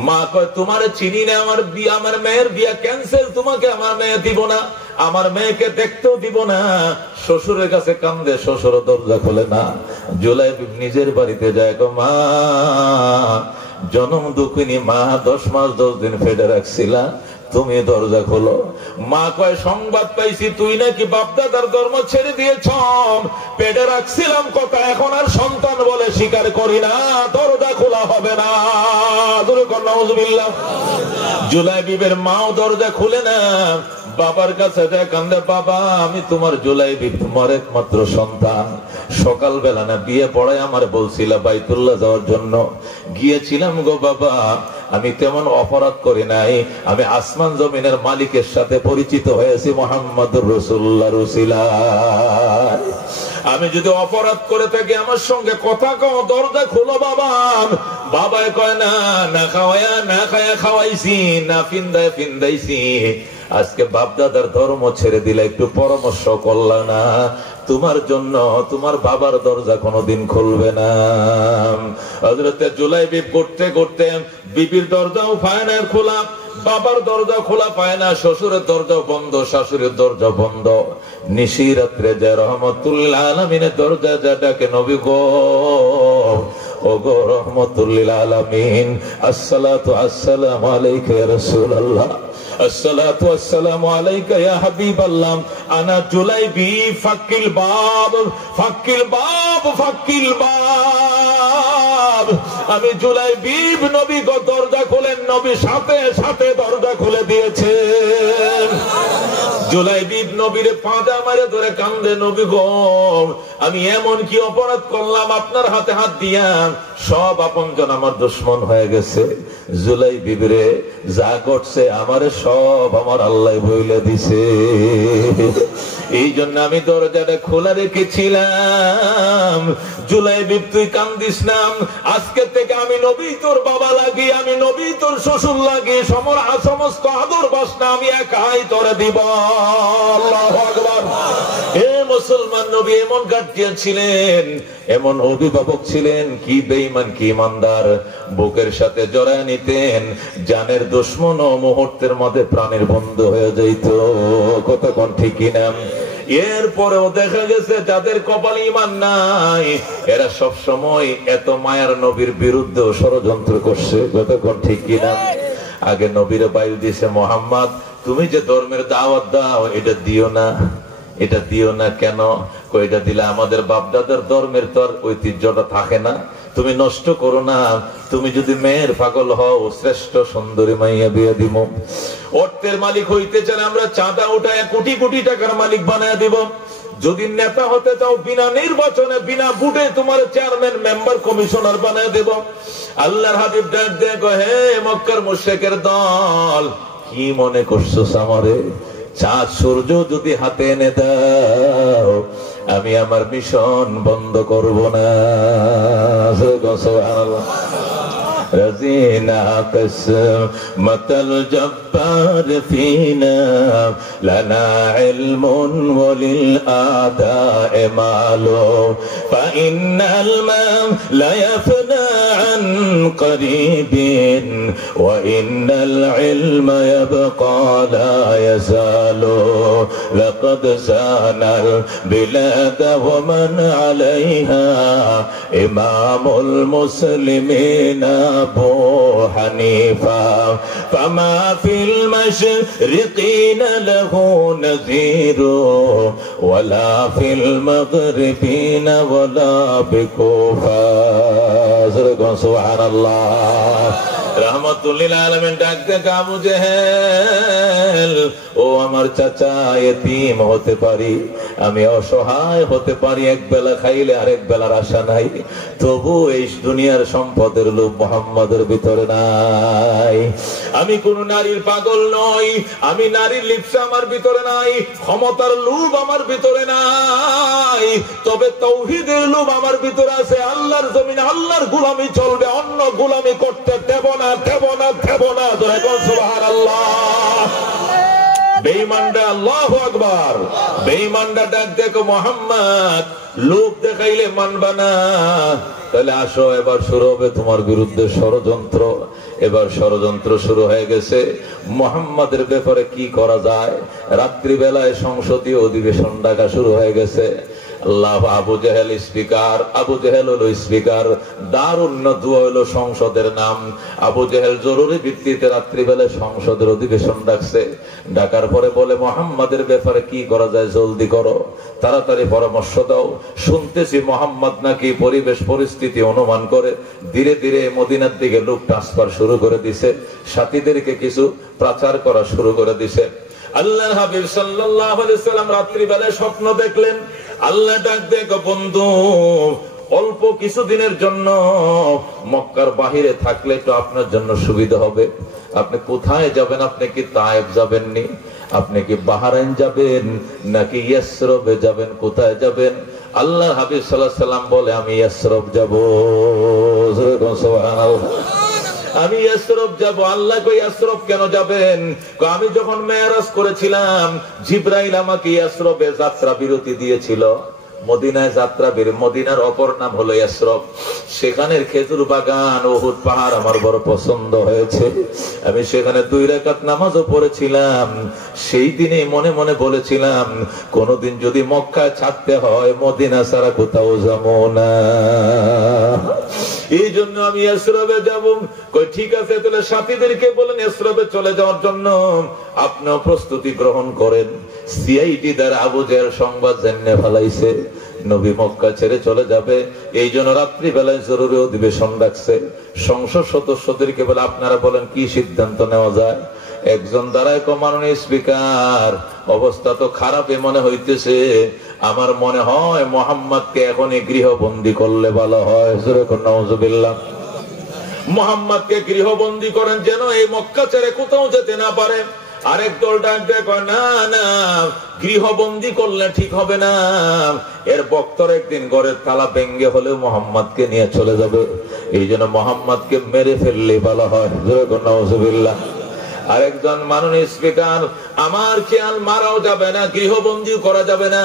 মা কয় তোমার চিনি না, আমার বিয়ে, আমার মেয়ের বিয়ে ক্যান্সেল, তোমাকে আমার মেয়ে দিব না, আমার মেয়েকে দেখতেও দিব না। শ্বশুরের কাছে কান্দে, শ্বশুর দরজা খোলে না। জুলাই বিবি নিজের বাড়িতে যায়, গো মা জনম দুঃখিনী মা, 10 মাস 10 দিন ফেডে রাখছিলা, তুমি দরজা খোলো। মা কয় সংবাদ পাইছি তুই নাকি বাপদাদার ধর্ম ছেড়ে দিয়েছ, পেটে রাখছিলাম কথা, এখন আর সন্তান বলে স্বীকার করি না, দরজা খোলা হবে না। জুলাই বিবির মাও দরজা খুলে না। বাবার কাছে যায় কান্দে, বাবা আমি তোমার জুলাই বিবি, তোমার একমাত্র সন্তান। সকালবেলা না বিয়ে পড়ায় আমার বলছিলা বাইতুল্লাহ যাওয়ার জন্য, গিয়েছিলাম গো বাবা, আমি তেমন অপরাধ করি নাই, আমি আসমান জমিনের মালিকের সাথে পরিচিত হয়েছি মুহাম্মদুর রাসূলুল্লাহর উসিলায়। আমি যদি অপরাধ করে থাকি আমার সঙ্গে কথা কও, দরজা খোলো বাবা। বাবাই কয় না, না খাওয়ায়া না খায়া খাওয়াইছি, না ফিন্দায় ফিন্দাইছি, আজকে বাপদাদার ধর্ম ছেড়ে দিলে একটু পরামর্শ করলা না, তোমার জন্য তোমার বাবার দরজা কোনোদিন খুলবে না। হযরতে জুলাই বিবি করতে করতে বিবির দরজাও পায় না খোলা, বাবার দরজা খোলা পায় না, শ্বশুরের দরজা বন্ধ, শাশুড়ির দরজা বন্ধ। নিশি রাত্রে যে রহমতুল্লিল আলামিনের দরজা যা ডাকে, নবী গো ও গো রহমতুল্লিল আলামিন, আসসালাতু আসসালামু আলাইকা ইয়া রাসূলুল্লাহ, আসসালাতু আসসালামু আলাইকা ইয়া হাবিবাল্লাহ, আনা জুলাইবি, ফাক্কিল বাব ফাক্কিল বাব ফাক্কিল বাব। আমি জুলাইবি, নবী গো দরজা খুলেন। নবী সাথে সাথে দরজা খুলে দিয়েছেন। জুলাইবি নবীরে পাঁজা মারে ধরে কান্দে, নবী গো আমি এমন কি অপরাধ করলাম, আপনার হাতে হাত দিয়া সব আপনজন আমার দুশমন হয়ে গেছে। জুলাই বিবিরে যা করছে আমারে সব আমার আল্লাহ বইলে দিছে, এই জন্য আমি দরজাটা খোলা রেখেছিলাম। জুলাই বিবি তুই কান্দিস না, আজকে থেকে আমি নবী তোর বাবা লাগি, আমি নবী তোর শ্বশুর লাগি, সমস্ত আদর বাসনা আমি একাই তোরে দিব। আল্লাহু আকবার। হে মুসলমান, নবী এমন গার্জিয়ান ছিলেন, এমন অভিভাবক ছিলেন, কি বেঈমান কি ইমানদার, বুকের সাথে জড়ায় নিতেন, জানের দুশমন ও মুহূর্তের মধ্যে প্রাণের বন্ধু হয়ে যাইত। কথা কোন ঠিক কিনা? এরপরেও দেখা গেছে যাদের কপালে ঈমান নাই, এরা সব সময় এত মায়ার নবীর বিরুদ্ধে ষড়যন্ত্র করছে। কথা কোন ঠিক কিনা? আগে নবীরে বাইল দিয়েছে, মোহাম্মদ তুমি যে ধর্মের দাওয়াত দাও এটা দিও না, এটা দিও না। কেন? এটা দিলে আমাদের বাপদাদার ধর্মের তো আর ঐতিহ্যটা থাকে না, তুমি নষ্ট করো না। তুমি যদি মেয়ের পাগল হও, শ্রেষ্ঠ সুন্দরী মাইয়া বিয়ে দিব। অর্থের মালিক হইতে চান আমরা চাঁদা উঠায় কোটি কোটি টাকার মালিক বানায় দিব। যদি নেতা হতে চাও বিনা নির্বাচনে বিনা ভোটে তোমার চেয়ারম্যান মেম্বার কমিশনার বানায় দেব। আল্লাহর হাবিব ডাক দিয়ে কয়, হে মক্কার মুশরিকের দল, কি মনে করছো আমারে? চাঁদ সূর্য যদি হাতে এনে দাও, আমি আমার মিশন বন্ধ করব না। সুবহানাল্লাহ। رزينا قسمة الجبار فينا لنا علم وللأعداء مال فإن الماء لا يفنى عن قريب وإن العلم يبقى لا يزال لقد زان البلاد ومن عليها إمام المسلمين أبو حنيفة فما في المشرقين له نذير ولا في المغربين ولا بكوفة. سبحان الله. রাহমাতুল লিল আলামিন ডাকতে আবু জেহেল, ও আমার চাচা, এতিম হতে পারি, আমি অসহায় হতে পারি, এক বেলা খাইলে আরেক বেলার আশা নাই, তবু এই দুনিয়ার সম্পদের লোভ মুহাম্মাদের ভিতরে নাই। আমি কোন নারীর পাগল নই, আমি নারীর লিপ্সা আমার ভিতরে নাই, ক্ষমতার লোভ আমার ভিতরে নাই, তবে তাওহীদের লোভ আমার ভিতরে আছে। আল্লাহর জমিনে আল্লাহর গোলামি চলবে, অন্য গোলামি করতে দেব না, দেব না, দেব না। সুবহানাল্লাহ। বেঈমানরা, আল্লাহু আকবার, বেঈমানরা ডাক দেখো, মুহাম্মদ লোভ দেখাইলে মানবা না, তাহলে আসো, এবার শুরু হবে তোমার বিরুদ্ধে ষড়যন্ত্র। এবার ষড়যন্ত্র শুরু হয়ে গেছে। মুহাম্মাদের ব্যাপারে কি করা যায়? রাত্রিবেলায় সংসদীয় অধিবেশন ডাকা শুরু হয়ে গেছে। আল্লাহ, আবু জেহেল স্পিকার, আবু জেহেল হলো স্পিকার, দারুন নদওয়া হলো সংসদের নাম। আবু জেহেল জরুরি ভিত্তিতে রাত্রিবেলায় সংসদের অধিবেশন ডাকছে। ডাকার পরে বলে, মুহাম্মাদের ব্যাপারে কি করা যায়, জলদি করো, তাড়াতাড়ি পরামর্শ দাও। শুনতেছি মুহাম্মদ নাকি পরিবেশ পরিস্থিতি অনুমান করে ধীরে ধীরে মদিনার দিকে লোক ট্রান্সফার শুরু করে দিছে, সাথীদেরকে কিছু প্রচার করা শুরু করে দিছে। আল্লাহর হাবিব সাল্লাল্লাহু আলাইহি সাল্লাম রাত্রিবেলায় স্বপ্ন দেখলেন। আল্লাহ ডাক দেখো, বন্ধু, অল্প কিছুদিনের জন্য মক্কার বাহিরে থাকলে তো আপনার জন্য সুবিধা হবে। আপনি কোথায় যাবেন? আপনি কি তায়েফ যাবেননি? আপনি কি বাহরাইন যাবেন নাকি ইয়াসরবে যাবেন? কোথায় যাবেন? আল্লাহ হাবিব সাল্লাল্লাহু আলাইহি সাল্লাম বলে, আমি ইয়াসরব যাব। সুবহানাল্লাহ, আমি ইয়াসরব যাব। আল্লাহ কই, ইয়াসরব কেন যাবেন? আমি যখন মেরাজ করেছিলাম, জিবরাইল আমাকে ইয়াসরবে যাত্রা বিরতি দিয়েছিল। মদিনায় যাত্রা বের, মদিনার অপর নাম হলো ইয়াসরব। সেখানের খেজুর বাগান, উহুদ পাহাড় আমার বড় পছন্দ হয়েছে। আমি সেখানে 2 রাকাত নামাজও পড়েছিলাম। সেই দিনে মনে মনে বলেছিলাম, কোনদিন যদি মক্কায় ছাড়তে হয়, মদিনা ছাড়া কোথাও যাবো না। এই জন্য আমি ইয়াসরবে যাব। কই ঠিক আছে, তাহলে সাথীদেরকে বলেন ইয়াসরবে চলে যাওয়ার জন্য। আপনিও প্রস্তুতি গ্রহণ করেন। সিআইডি দ্বারা আবু জেহেল সংবাদ জেনে ফেলাইছে, নবী মক্কা ছেড়ে চলে যাবে। এই জন্য রাত্রিবেলায় জরুরি অধিবেশন ডাকছে। সংসদ সদস্যদেরকে বলে, আপনারা বলেন কি সিদ্ধান্ত নেওয়া যায়। একজন দাঁড়ায়, মাননীয় স্পিকার, অবস্থা তো খারাপই মনে হইতেছে। আমার মনে হয় মুহাম্মদকে এখনই গৃহবন্দী করলে ভালো হয়। নাউজুবিল্লাহ। মুহাম্মদকে গৃহবন্দী করেন, যেন এই মক্কা ছেড়ে কোথাও যেতে না পারে। আরেক দল ডাক দেয়, না না, গৃহবন্দী করলে ঠিক হবে না। এর বক্তর একদিন ঘরের তালা ভেঙ্গে হলেও মুহাম্মদকে নিয়ে চলে যাবে। এই জন্য মুহাম্মদকে মেরে ফেললে ভালো হয়। নাউজুবিল্লাহ। আরেকজন, মাননীয় স্পিকার, আমার খেয়াল মারাও যাবে না, গৃহবন্দী করা যাবে না,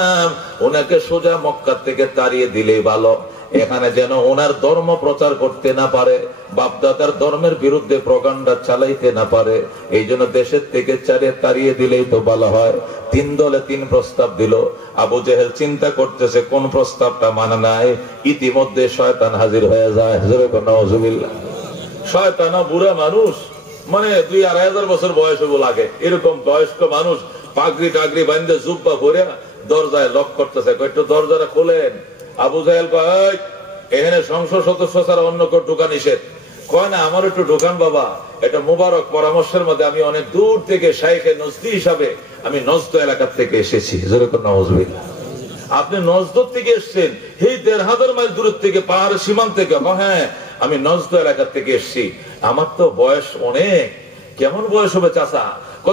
ওনাকে সোজা মক্কা থেকে তাড়িয়ে দিলেই ভালো। এখানে যেন ওনার ধর্ম প্রচার করতে না পারে, বাপদাদার ধর্মের বিরুদ্ধে প্রোপাগান্ডা চালাইতে না পারে। এই জন্য দেশের থেকে তাড়িয়ে দিলেই তো ভালো হয়। 3 দলে 3 প্রস্তাব দিল। আবু জেহেল চিন্তা করতেছে কোন প্রস্তাবটা মানা নাই। ইতিমধ্যে শয়তান হাজির হয়ে যায়। নাউজুবিল্লাহ। শয়তানও বুড়া মানুষ, মানে 2-2.5 বছর বয়স হবো লাগে, এরকম বয়স্ক মানুষ পাগড়ি টাগড়ি বান্ধে জুব্বা পরে দরজায় লক করতেছে। একটু দরজাটা খোলেন। আবু জেহেল কয়, এখানে সংসদ সদস্য ছাড়া অন্য কেউ ঢোকা নিষেধ। কয় না, আমার একটু ঢোকান বাবা, এটা মুবারক পরামর্শের মধ্যে আমি অনেক দূর থেকে শাইখে নজদি হিসাবে আমি নজদ এলাকার থেকে এসেছি। নাউজুবিল্লাহ। আপনি নজদ থেকে এসছেন? এই 1500 মাইল দূর থেকে, পাহাড়ের সীমান্ত থেকে? হ্যাঁ, আমি নজদ এলাকার থেকে এসছি। আমার তো বয়স অনেক। কেমন বয়স হবে চাচা?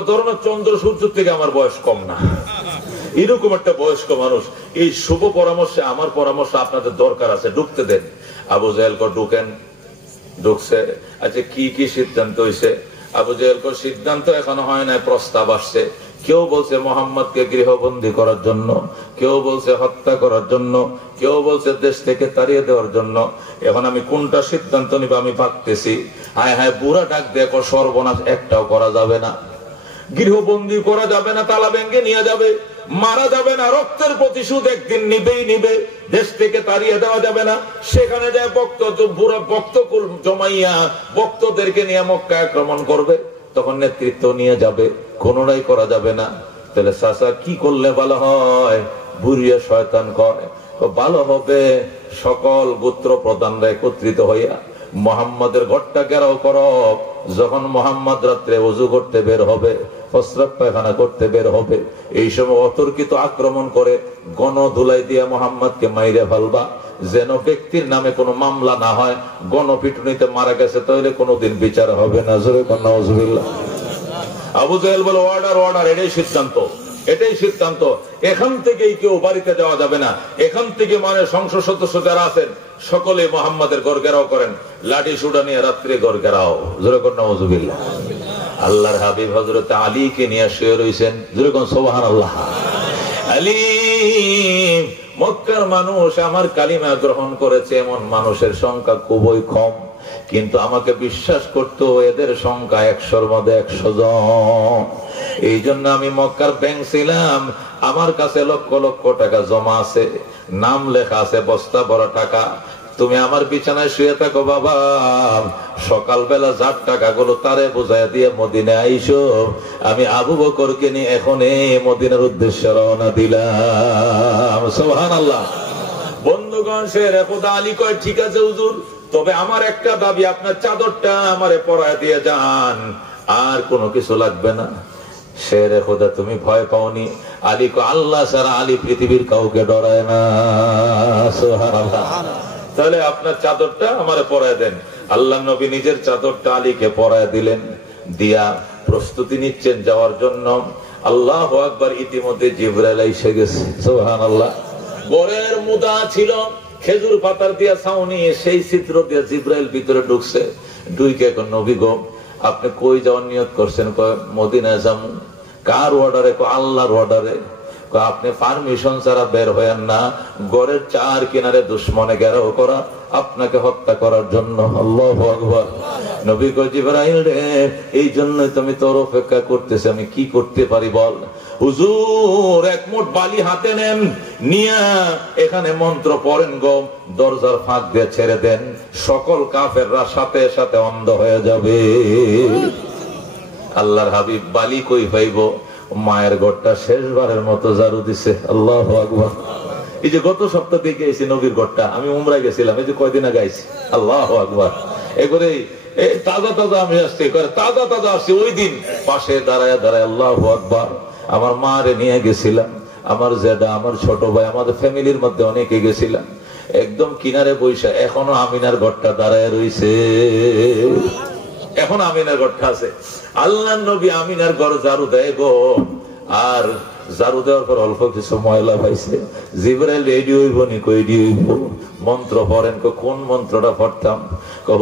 ধরুন চন্দ্র সূর্য থেকে আমার বয়স কম না, এরকম একটা বয়স্ক মানুষ। এই শুভ পরামর্শে আমার পরামর্শ আপনাদের দরকার আছে, ঢুকতে দেন। আবু জেহেল ঢুকেন। ঢুকছে। আচ্ছা, কি কি সিদ্ধান্ত হয়েছে? আবু জেহেল সিদ্ধান্ত এখনো হয় না, প্রস্তাব আসছে। কেউ বলছে মুহাম্মদকে গৃহবন্দী করার জন্য, কেউ বলছে হত্যা করার জন্য, কেউ বলছে দেশ থেকে তাড়িয়ে দেওয়ার জন্য। এখন আমি কোনটা সিদ্ধান্ত নিব আমি ভাবতেছি। হায় হায়, বুড়া ডাক দেখো, সর্বনাশ, একটাও করা যাবে না। গৃহবন্দী করা যাবে না, তালা ভেঙ্গে নিয়ে যাবে, মারা যাবে না, রক্তের প্রতিশোধ একদিন নিবেই নিবে। দেশ থেকে তাড়িয়ে দেওয়া যাবে না। সেখানে যায় বুড়া বক্তকুল জমাইয়া বক্তদেরকে নিয়ে মক্কা আক্রমণ করবে, তখন নেতৃত্ব নিয়ে যাবে। কোনটাই করা যাবে না। তাহলে চাচা কি করলে ভালো হয়? বুড়িয়া শয়তান কয়, ভালো হবে সকল গোত্র প্রধানরা একত্রিত হইয়া মুহাম্মাদের ঘরটা ঘেরাও করো, যখন মোহাম্মদ রাত্রে ওযু করতে বের হবে, প্রস্রাব পায়খানা করতে বের হবে, এই সময় অতর্কিত আক্রমণ করে গণধুলাই দিয়ে মোহাম্মদকে মাইরে ফেলবা, যেন ব্যক্তির নামে কোনো মামলা না হয়। গণপিটুনিতে মারা গেছে, তাহলে কোনোদিন বিচার হবে না। জোরে কোন নাউজুবিল্লাহ। আবু জাহেল বলে অর্ডার অর্ডার, এটাই সিদ্ধান্ত, এটাই সিদ্ধান্ত। এখান থেকেই কেউ বাড়িতে যাওয়া যাবে না। এখান থেকে মানে সংসদ সদস্য যারা আছেন সকলে মোহাম্মদের ঘর ঘেরাও করেন, লাঠি সুডা নিয়ে রাত্রে ঘর ঘেরাও। জোরে কোন নাউজুবিল্লাহ। আল্লাহর হাবিব হযরত আলীকে নিয়ে শুয়ে রয়েছেন। জোরে কোন সুবহানাল্লাহ। আলী, মক্কার মানুষ আমার কালিমা গ্রহণ করেছে এমন মানুষের সংখ্যা খুবই কম, কিন্তু আমাকে বিশ্বাস করতো এদের সংখ্যা 100-র মধ্যে 100 জন। এই জন্য আমি মক্কার ব্যাংক ছিলাম, আমার কাছে লক্ষ লক্ষ টাকা জমা আছে, নাম লেখা আছে বস্তা ভরা টাকা। তুমি আমার বিছানায় শুয়ে থাকো বাবা, সকালবেলা যার টাকাগুলো তারে বুঝাই দিয়ে মদিনায় আইসো। আমি আবু বকরকে নিয়ে এখন মদিনার উদ্দেশ্যে রওনা দিলাম। সুবহানাল্লাহ। বন্ধুগণ, সে রেখোদা আলী কয়, ঠিক আছে হুজুর, তবে আমার একটা দাবি, আপনার চাদরটা আমারে পরায় দিয়ে যান, আর কোনো কিছু লাগবে না। সে রেখোদা, তুমি ভয় পাওনি? আলী কয়, আল্লাহ ছাড়া আলী পৃথিবীর কাউকে ডরায় না। সুবহানাল্লাহ। তাহলে আপনার চাদরটা আমারে পরায় দেন। আল্লাহ নবী নিজের চাদরটা আলীকে পরায় দিলেন, দিয়া প্রস্তুতি নিচ্ছেন যাওয়ার জন্য। আল্লাহু আকবার। ইতিমধ্যে জিবরাইল এসে গেছে। সুবহানাল্লাহ। ঘরের মুদা ছিল খেজুর পাতার দিয়া ছাউনি, সেই চিত্র দিয়া জিবরাইল ভিতরে ঢুকছে। ঢুকে এখন, নবী গো, আপনি কই যাওয়ার নিয়ত করছেন? কয় মদিনায় যাবো। কার অর্ডারে? কয় আল্লাহর অর্ডারে। আপনি পারমিশন ছাড়া বের হয়েন না, গড়ের চার কিনারে দুশ্মনে ঘেরাও করা, আপনাকে হত্যা করার জন্য। আল্লাহু আকবার। নবী কয়, জিবরাইল রে, এই জন্যই তুমি তোর অপেক্ষা করতেছি, আমি কি করতে পারি বল? হুজুর, এক মুঠ বালি হাতে নেন, নিয়া এখানে মন্ত্র পড়েন গো, দরজার ফাঁক দিয়ে ছেড়ে দেন, সকল কাফেররা সাথে সাথে অন্ধ হয়ে যাবে। আল্লাহর হাবিব বালি কই পাইব? মায়ের ঘরটা শেষবারের মতো ঝাড়ু দিছে। আল্লাহু আকবার। এই যে গত সপ্তাহ থেকে এসে নবীর ঘরটা, আমি উমরায় গেছিলাম, এই যে কয়দিন আগে আইছি। আল্লাহু আকবার। এবারে তাজা তাজা আমি আসছি, তাজা তাজা আসছি। ওই দিন পাশে দাঁড়ায় দাঁড়ায় আল্লাহু আকবার, আমার মা রে নিয়ে গেছিলাম, আমার জেডা, আমার ছোট ভাই, আমাদের ফ্যামিলির মধ্যে অনেকে গেছিলাম। একদম কিনারে বৈশা এখনো আমিনার ঘরটা দাঁড়ায় রইছে, এখন আমিনার ঘরটা আছে। আল্লাহ নবী আমিনার ঘর ঝাড়ু দেয় গো, আর ঝাড়ু দেওয়ার পর অল্প কিছু ময়লা পাইছে। জিবরাইল রেডি হইব নি? কইডি হইব। মন্ত্র পড়েন। কোন মন্ত্রটা পড়তাম?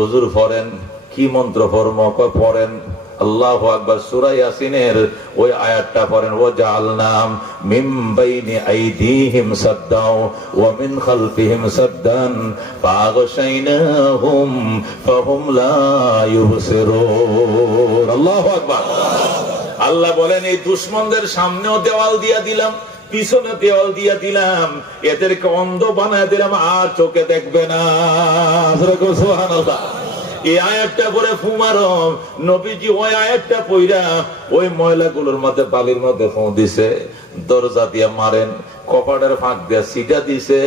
হুজুর পড়েন। কি মন্ত্র পড়ম? পড়েন আল্লাহু আকবার, সূরা ইয়াসিনের ওই আয়াতটা পড়েন, ও জাআলনাম মিন বাইনি আইদিহিম সাদ্দাও ওয়া মিন খালফিহিম সাদ্দান ফাগশাইনাহুম ফাহুম লা ইউবসিরুন। আল্লাহু আকবার। আল্লাহ বলেন, এই দুশমনদের সামনেও দেওয়াল দিয়া দিলাম, পিছনে দেওয়াল দিয়া দিলাম, এদেরকে অন্ধ বানায় দিলাম, আর চোখে দেখবে না। সুবহানাল্লাহ। এই আয়াতটা পরে ফুমারো নবীজি ওই আয়াতটা পইরা ওই ময়লাগুলোর মধ্যে বালির মধ্যে ফু দিছে, দরজা দিয়া মারেন, কপাটের ফাঁক দিয়া সিটা দিছে।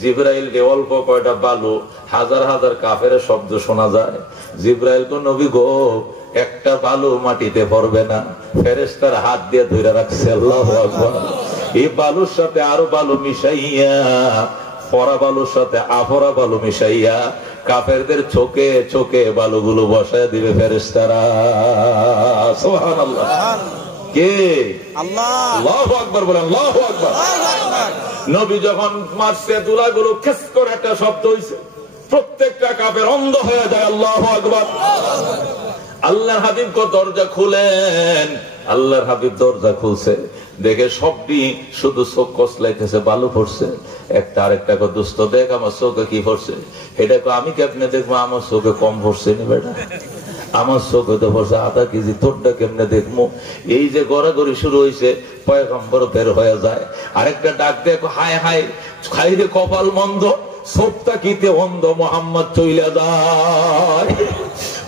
জিবরাইল রে অল্প কয়টা বালু, হাজার হাজার কাফের শব্দ শোনা যায়। জিবরাইল তো, নবী গো, একটা বালু মাটিতে পড়বে না, ফেরেশতার হাত দিয়ে ধরে রাখছে। আল্লাহু আকবার। এই বালুর সাথে আরো বালু মিশাইয়া, পরা বালুর সাথে আপরা বালু মিশাইয়া কাফেরদের চোখে চোখে বালুগুলো বসায় দিবে ফেরেশতারা। সুবহানাল্লাহ। কে? আল্লাহ। আল্লাহু আকবার বলেন। আল্লাহু আকবার। নবী যখন মারছে, দুলাগুলো খেস করে একটা শব্দ হইছে, প্রত্যেকটা কাফের অন্ধ হয়ে যায়। আল্লাহু আকবার। আল্লাহর হাবিব কো দরজা খুলেন। আল্লাহর হাবিব দরজা খুলছে, দেখে সবটি শুধু চোখ কসলাইতেছে, বালু পড়ছে। একটা আরেকটা কো, দোস্ত দেখ আমার চোখে কি পড়ছে। এটা কো, আমি কেমনে দেখবো? আমার চোখে কম পড়ছে নি বেটা, আমার চোখে তো পড়ছে আধা কেজি, তোরটা কেমনে দেখবো? এই যে গড়াগড়ি শুরু হয়েছে, পয়গম্বর বের হয়ে যায়। আরেকটা ডাক দেখো, হায় হায়, খাই রে কপাল মন্দ, সবটা কিতে অন্ধ, মোহাম্মদ চইলা যায়,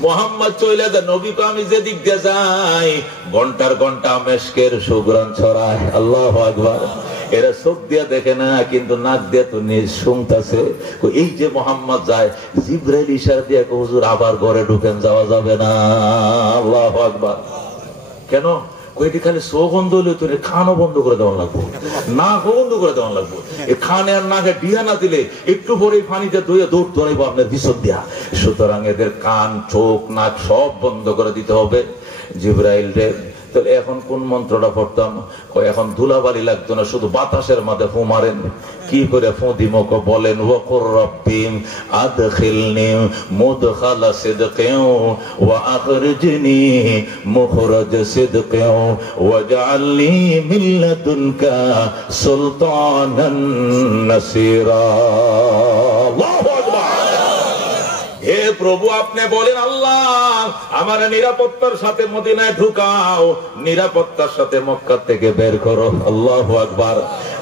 মোহাম্মদ চইলা যায়। নবীকে আমি যেদিক দিয়ে যাই, ঘন্টার ঘন্টা মেশকের সুগ্রাণ ছড়ায়। আল্লাহু আকবার। এরা চোখ দিয়া দেখে না, কিন্তু নাক দিয়া তো নিজ শুনতাছে। এই যে মোহাম্মদ যায়, জিব্রাইল ইশারা দিয়া হুজুর আবার ঘরে ঢুকেন, যাওয়া যাবে না। আল্লাহু আকবার। কেন? কয়েকটি খালি চোখ বন্ধ হলে তো খানও বন্ধ করে দেওয়া লাগবো, নাকও বন্ধ করে দেওয়া লাগবো। এই খানে আর নাকে ডিয়া না দিলে একটু পরে পানিতে ধুয়ে দৌড় ধরাইবো আপনার পিছন দিয়া। সুতরাং এদের কান, চোখ, নাক সব বন্ধ করে দিতে হবে। জিব্রাইল রে তাহলে এখন কোন মন্ত্রটা পড়তাম? এখন ধুলাবালি লাগতো না, শুধু বাতাসের মাঝে ফু মারেন। কি করে ফু দিমক বলেন, ওয়াকুর রব্বিম আদখিলনি মুদখালা সিদকিন ওয়া আখরিজনি মুখরাজ সিদকিন ওয়াজআলনি মিন লাদুনকা সুলতানান নাসিরা। আল্লাহু আকবার। হে প্রভু, আপনি বলেন আল্লাহ আমার নিরাপত্তার সাথে মদিনায় ঢুকাও, নিরাপত্তার সাথে মক্কা থেকে বের করো। আল্লাহু আকবার।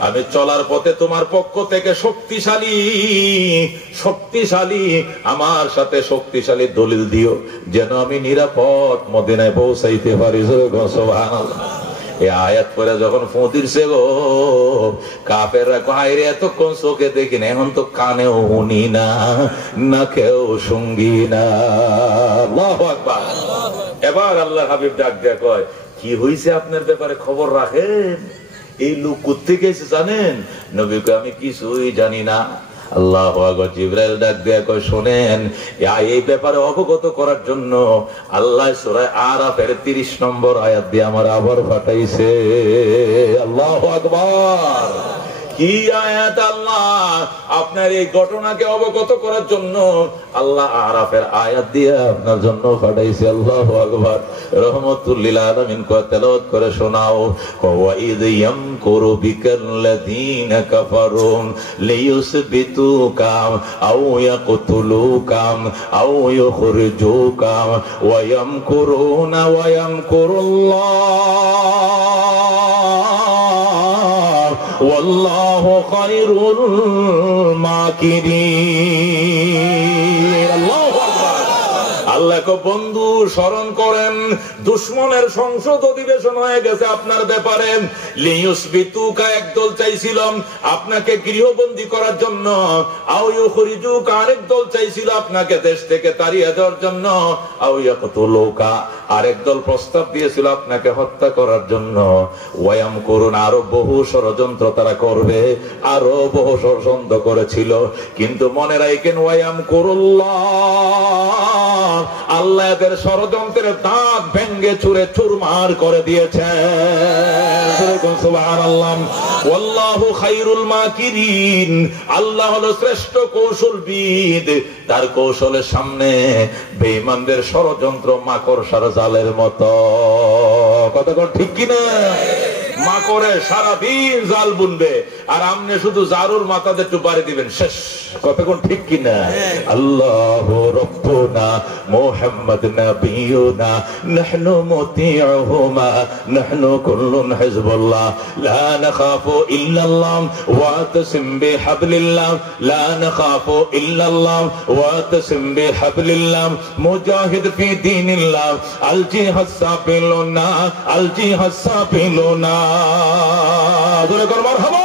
আমি চলার পথে তোমার পক্ষ থেকে শক্তিশালী শক্তিশালী আমার সাথে শক্তিশালী দলিল দিও, যেন আমি নিরাপদ মদিনায় পৌঁছাইতে পারি। সুবহানাল্লাহ। এই আয়াত পরে যখন ফুঁদিরছে গো, কাফেররা কয় এতক্ষণ চোখে দেখি না, এখন তো কানেও শুনি না, নাকেও শুঙ্গি না। আল্লাহু আকবার। এবার আল্লাহ হাবিব ডাক দেয়া কয়, কি হইছে আপনার ব্যাপারে খবর রাখেন? এই লোক কোত্থেকে এসে জানেন? নবী কয়, আমি কিছুই জানি না। আল্লাহু আকবার। জিবরাইল ডাক দেয়া কয়, শোনেন, এই ব্যাপারে অবগত করার জন্য আল্লাহ সূরা আরাফের 30 নম্বর আয়াত দিয়ে আমার আবার পাঠাইছে। আল্লাহু আকবার। কি আয়াত? আল্লাহ আপনার এই ঘটনাকে অবগত করার জন্য আল্লাহ আরাফের আয়াত দিয়ে আপনার জন্য পাঠাইছে। আল্লাহু আকবার। রহমাতুল লিল আলামিন কয়, তেলাওয়াত করে শোনাও। ওয়া ইয ইয়ামকুরু বিকাল্লাযীনা কাফারু লিয়ুসবিতুকা আও ইয়াকতুলুকা আও ইউখরিজুকা ওয়া ইয়ামকুরুনা ওয়া ইয়ামকুরুল্লাহ ওয়াল্লাহু খায়রুল মাকিরিন। আল্লাহু আকবার। আল্লাহকে বন্ধু স্মরণ করেন, দুশমনের সংসদ অধিবেশন হয়ে গেছে আপনার ব্যাপারে। লিয়ুসবিতুকা একদল চাইছিল আপনাকে গৃহবন্দী করার জন্য, আও ইউখরিজুকা আরেক দল চাইছিল আপনাকে দেশ থেকে তাড়িয়ে দেওয়ার জন্য, আও ইয়াকতুলুকা আরেক দল প্রস্তাব দিয়েছিল আপনাকে হত্যা করার জন্য। ওয়ায়াম করুন, আরো বহু ষড়যন্ত্র তারা করবে, আরো বহু ষড়যন্ত্র করেছিল। কিন্তু মনে রাখেন, ওয়ায়াম করুল্লাহ, আল্লাহ এদের ষড়যন্ত্রের দাঁত ভেঙ্গে চুরে চুরমার করে দিয়েছেন। সুবহানাল্লাহ। ওয়াল্লাহু খায়রুল মাকিরিন, আল্লাহ হলো শ্রেষ্ঠ কৌশলবিদ। তার কৌশলের সামনে বেঈমানদের ষড়যন্ত্র মাকড়সার জালের মতো। কতক্ষণ ঠিক কিনা? মাকড়ে সারাদিন জাল বুনবে, আর আপনি শুধু জারুর মাথাতে একটু বাড়ি দিবেন, শেষ। কতক্ষণ ঠিক কিনা? আল্লাহু রাব্বুনা মুহাম্মদ নাবিয়ুনা নাহনু মুতিউহুমা নাহনু কুল্লুন হিজবুল্লাহ লা নাখাফু ইল্লাল্লাহ ওয়া তাসিম বিহাবলিল্লাহ লা নাখাফু ইল্লাল্লাহ ওয়া তাসিম বিহাবলিল্লাহ মুজাহিদ ফি দীনিল্লাহ আল জিহাদ সাবিলুনা আল জিহাদ সাবিলুনা। জোরে কর মারহাবা।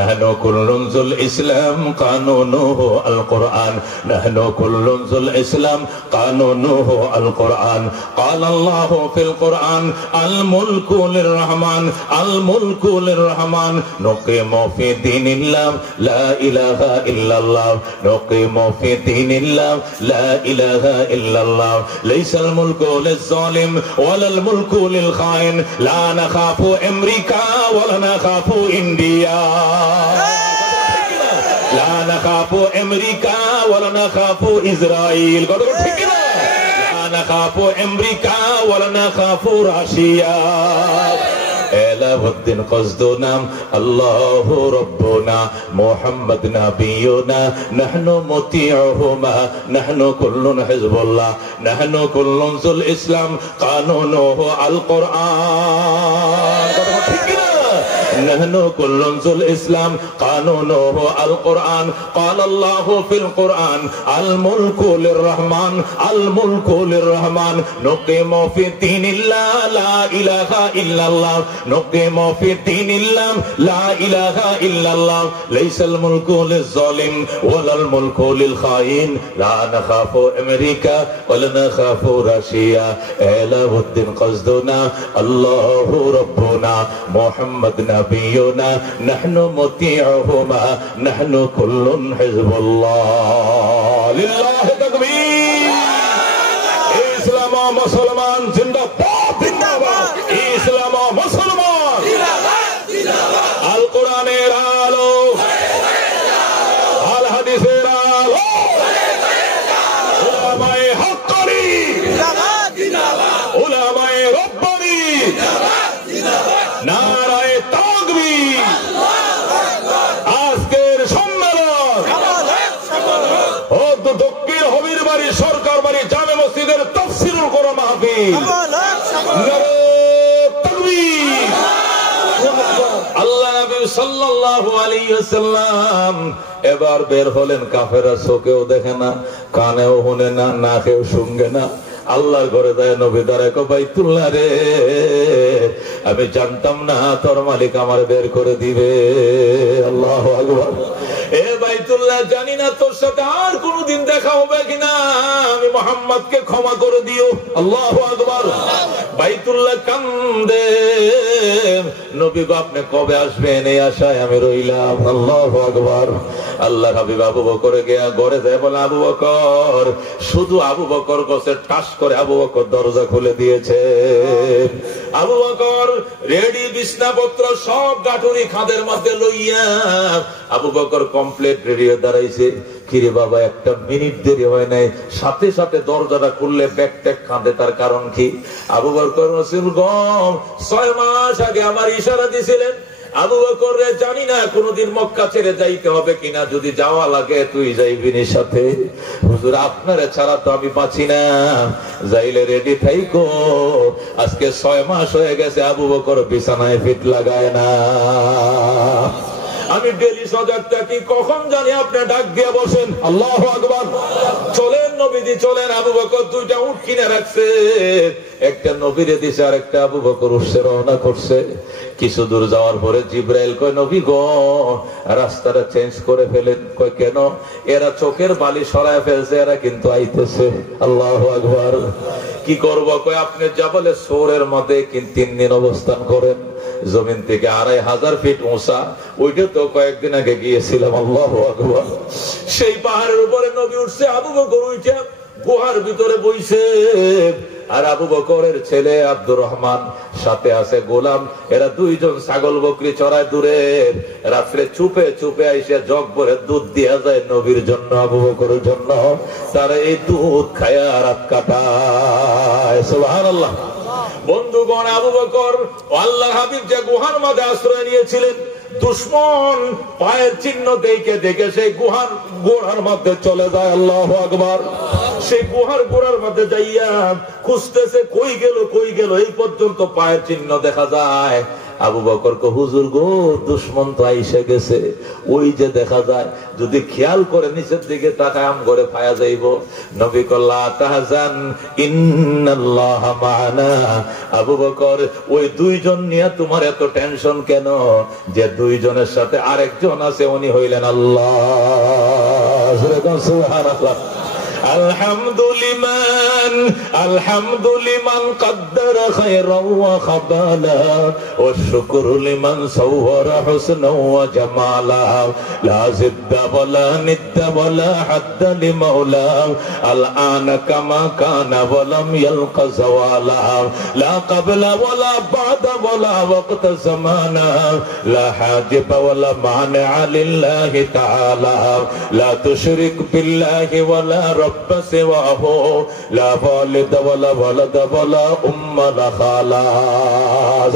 نحن كل ذو الإسلام قانونه القرآن نحن كل ذو الإسلام قانونه القرآن قال الله في القرآن الملك للرحمن الملك للرحمن نقيم في دين الله لا إله إلا الله نقيم في دين الله لا إله إلا الله ليس الملك للظالم ولا الملك للخائن لا نخاف أمريكا ولا نخاف إنديا لا نخاف أمريكا ولا نخاف إسرائيل لا نخاف أمريكا ولا نخاف روسيا এলাউদ্দিন কসদুনা আল্লাহু রাব্বুনা মুহাম্মদ নাবিয়ুনা নাহনু মুতিউহুমা নাহনু কুল্লুন হিজবুল্লাহ নাহনু কুল্লুন যুল ইসলাম কানুনুহু আল কুরআন। نحن كل ذو الإسلام قانونه القرآن قال الله في القرآن الملك للرحمن الملك للرحمن نقيم في الدين الله لا إله إلا الله نقيم في الدين الله لا إله إلا الله ليس الملك للظالم ولا الملك للخائن لا نخاف أمريكا ولا نخاف روسيا إله الدين قصدنا الله ربنا محمد نبينا نحن مطيعهما نحن كل حزب الله لله تكبير إسلام مسلمان जिंदाबाद जिंदाबाद इस्लाम मुसलमान जिंदाबाद जिंदाबाद আল কোরআনের আলো আল হাদিসের আলো উলামায়ে হক্কানি জিন্দাবাদ জিন্দাবাদ উলামায়ে রব্বানি জিন্দাবাদ জিন্দাবাদ নারায়ে তাকবীর আল্লাহু আকবার আজকের সম্মেলন ও দক্ষিণ হবির বাড়ি সরকার বাড়ি জামে মসজিদের তাফসীরুল কোরআন মাহফিল আল্লাহ নবী সাল্লাল্লাহু আলাইহি ওয়াসাল্লাম এবার বের হলেন কাফেররা চোখেও দেখে না কানেও শুনে না নাকেও শুনবে না আল্লাহর ঘরে যায় নবী দাঁড়ায় কয় বাইতুল্লাহ রে আমি জানতাম না তোর মালিক আমার বের করে দিবে আল্লাহু আকবার এ বাইতুল্লাহ জানি না তোর সাথে আর কোনদিন দেখা হবে কিনা আমি মুহাম্মদকে ক্ষমা করে দিও আল্লাহু আকবার বাইতুল্লাহ কান্দে নবী গো আপনি কবে আসবেন এই আশায় আমি রইলাম আল্লাহু আকবার আল্লাহর হাবিব আবু বকর গিয়া ঘরে যায় বলে আবু বকর শুধু আবু বকর গোসে টাস করে আবু বকর দরজা খুলে দিয়েছে আবু বকর রেডি বিছনাপত্র সব গাঠুরি খাদের মধ্যে লইয়া আবু বকর কমপ্লিট রেডি হয়ে দাঁড়াইছে কিরে বাবা একটা মিনিট দেরি হয় নাই সাথে সাথে দরজাটা খুললে ব্যাগ ট্যাগ কাঁদে তার কারণ কি আবু বকর রাসূল গম 6 মাস আগে আমার ইশারা দিয়েছিলেন আবু বকর রে জানি না কোনদিন মক্কা ছেড়ে যাইতে হবে কিনা যদি যাওয়া লাগে তুই যাইবি নি সাথে হুজুর আপনারে ছাড়া তো আমি বাঁচি না যাইলে রেডি থাইকো আজকে 6 মাস হয়ে গেছে আবু বকর বিছানায় ফিট লাগায় না আমি ডেলি সজাগ থাকি কখন জানি আপনি ডাক দিয়ে বসেন আল্লাহু আকবার চলেন নবীজি চলেন আবু বকর দুইটা উট কিনে রাখছে একটা নবীরে দিছে আর একটা আবু বকর উঠছে রওনা করছে কিছু দূর যাওয়ার পরে জিবরাইল কয় নবী গো রাস্তাটা চেঞ্জ করে ফেলেন কয় কেন এরা চোখের বালি সরায় ফেলছে এরা কিন্তু আইতেছে আল্লাহু আকবার কি করব কয় আপনি জাবালে সূরের মধ্যে 3 দিন অবস্থান করেন জমিন থেকে 2500 ফিট উঁচা ওইটা তো কয়েকদিন আগে গিয়েছিলাম আল্লাহু আকবার সেই পাহাড়ের উপরে নবী উঠছে আবু বকর উঠে গুহার ভিতরে বইছে আর আবু বকরের ছেলে আব্দুর রহমান সাথে আছে গোলাম এরা দুইজন ছাগল বকরি চড়ায় দূরে রাত্রে চুপে চুপে আইসে জগ ভরে দুধ দিয়া যায় নবীর জন্য আবু বকরের জন্য তারা এই দুধ খায়া রাত কাটায় সুবহানাল্লাহ বন্ধুগণ আবু বকর আল্লাহর হাবিব যে গুহার মধ্যে আশ্রয় নিয়েছিলেন দুশমন পায়ের চিহ্ন দেখে দেখে সেই গুহার গোড়ার মধ্যে চলে যায় আল্লাহু আকবার সেই গুহার গোড়ার মধ্যে যাইয়া খুঁজতেছে কই গেল এই পর্যন্ত পায়ের চিহ্ন দেখা যায় আবু বকর কো হুজুর গো দুশমন তো আইসা গেছে ওই যে দেখা যায় যদি খেয়াল করে নিচের দিকে তাকায় আম করে পায়া যাইব নবী কো লা তাহজান ইন্নাল্লাহা মা'ানা আবু বকর ওই দুইজন নিয়ে তোমার এত টেনশন কেন যে দুইজনের সাথে আরেকজন আছে উনি হইলেন আল্লাহ সুবহানাল্লাহ الحمد لمن قدر خيرا وخبالا والشكر لمن صور حسنا وجمالا لا زد ولا ند ولا حد لمولاه الآن كما كان ولم يلق زوالا لا قبل ولا بعد ولا وقت زمانا لا حاجب ولا مانع لله تعالى لا تشرك بالله ولا رب سواه لا والد ولا ولد ولا أم ولا خالا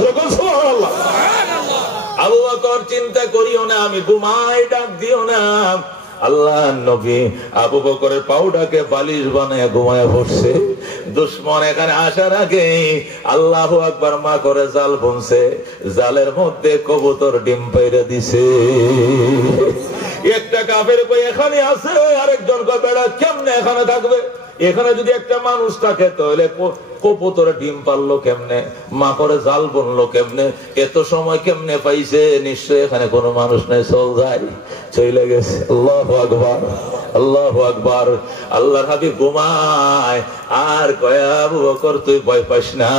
سبحان الله আবু বকর চিন্তা করিও না আমি ঘুমাই ডাক দিও না আল্লাহ নবী আবু বকরের পাউডাকে বালিশ বানায় ঘুমায় পড়ছে। দুশ্মন এখানে আসার আগে আল্লাহু আকবার মা করে জাল বুনছে, জালের মধ্যে কবুতর ডিম পাইরা দিছে। একটা কাফের কই এখানে আছে, আরেকজন কই বেড়া কেমনে এখানে থাকবে, এখানে যদি একটা মানুষ থাকে তাহলে কবুতরে ডিম পারলো কেমনে, মা করে জাল বুনলো কেমনে, এত সময় কেমনে পাইছে, নিশ্চয় এখানে কোনো মানুষ নাই, চল যাই, চলে গেছে। আল্লাহু আকবার, আল্লাহু আকবার। আল্লাহর হাবিব ঘুমায় আর কয় আবু বকর তুই ভয় পাস না,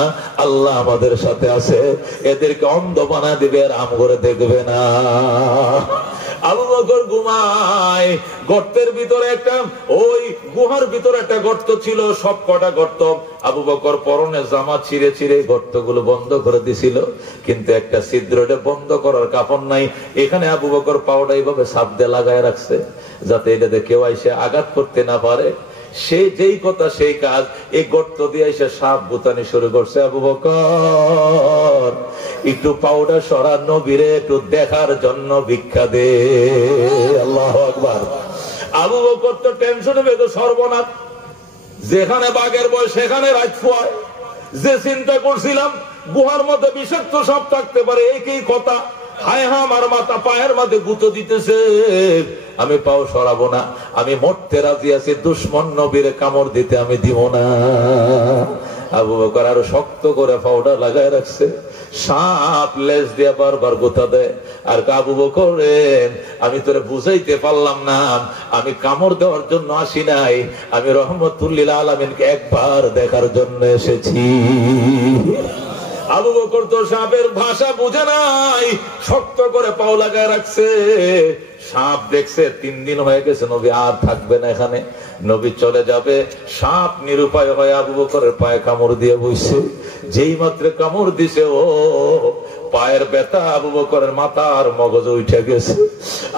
আল্লাহ আমাদের সাথে আছে, এদেরকে অন্ধ বানা দিবে আর আম করে দেখবে না। আবু বকর ঘুমায়, গর্তের ভিতরে একটা, ওই গুহার ভিতরে একটা গর্ত ছিল, সব কটা গর্ত আবু বকর পরনে জামা ছিঁড়ে ছিঁড়ে গর্তগুলো বন্ধ করে দিছিল, কিন্তু একটা ছিদ্রটা বন্ধ করার কাপড় নাই। এখানে আবু বকর পাউডা এইভাবে সাপ দিয়ে লাগায় রাখছে যাতে এটাতে কেউ এসে আঘাত করতে না পারে। সে যেই কথা সেই কাজ, এই গর্ত দিয়ে এসে সাপ বুতানি শুরু করছে। আবু বকর একটু পাউডার সরা, নবীরে একটু দেখার জন্য ভিক্ষা দে। আল্লাহু আকবার। আবু বকর তো টেনশনে বেঁধে সর্বনাশ, যেখানে বাঘের বয় সেখানে রাত ফুয়ায়। যে চিন্তা করছিলাম গুহার মধ্যে বিষাক্ত সাপ থাকতে পারে, একই কথা, হায় হা আমার মাথা পায়ের মাঝে গুঁতো দিতেছে, আমি পাও সরাবো না, আমি মরতে রাজি আছি, দুশ্মন নবীরে কামড় দিতে আমি দিব না। আবু বকর আরো শক্ত করে পাউডার লাগায় রাখছে, সাপ লেজ দিয়ে বারবার গোতা দেয়। আর আবু বকর আমি তোরে বুঝাইতে পারলাম না, আমি কামড় দেওয়ার জন্য আসি নাই, আমি রহমতুল্লিল আলামিনকে একবার দেখার জন্য এসেছি। আবু বকর তো সাপের ভাষা বুঝে নাই, শক্ত করে পাও লাগায় রাখছে। সাপ দেখছে 3 দিন হয়ে গেছে, নবী আর থাকবে না এখানে, নবী চলে যাবে। সাপ নিরুপায় হয়ে আবু বকরের পায়ে কামড় দিয়ে বসছে। যেই মাত্র কামড় দিছে, ও পায়ের ব্যথা আবু বকরের মাথার মগজে উঠে গেছে।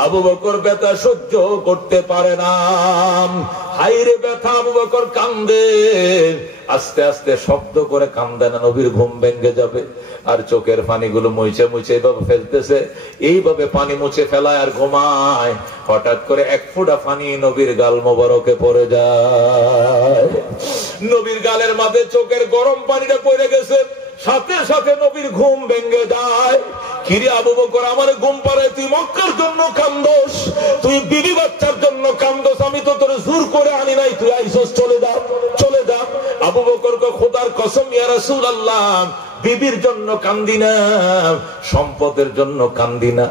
আবু বকর ব্যথা সহ্য করতে পারে না, হাইরে ব্যথা। আবু বকর কান্দে, আস্তে আস্তে শব্দ করে কান্দে না, নবীর ঘুম ভেঙে যাবে। আর চোখের পানিগুলো মুছে মুছে এইভাবে ফেলতেছে, এইভাবে পানি মুছে ফেলায় আর ঘুমায়। হঠাৎ করে এক ফোঁটা পানি নবীর গাল মোবারকে পড়ে যায়। নবীর গালের মাঝে চোখের গরম পানিটা পড়ে গেছে, সাথে সাথে নবীর ঘুম ভেঙে যায়। কিরে আবু বকর, আমার ঘুম পাড়ে, তুই মক্কার জন্য কান্দোস, তুই বিবি বাচ্চার জন্য কান্দোস, আমি তো তোর জোর করে আনি নাই, তুই আইসোস, চলে যা, চলে যা। আবু বকর কো খোদার কসম ইয়া রাসূলুল্লাহ, বিবির জন্য কান্দি না, সম্পদের জন্য কান্দি না,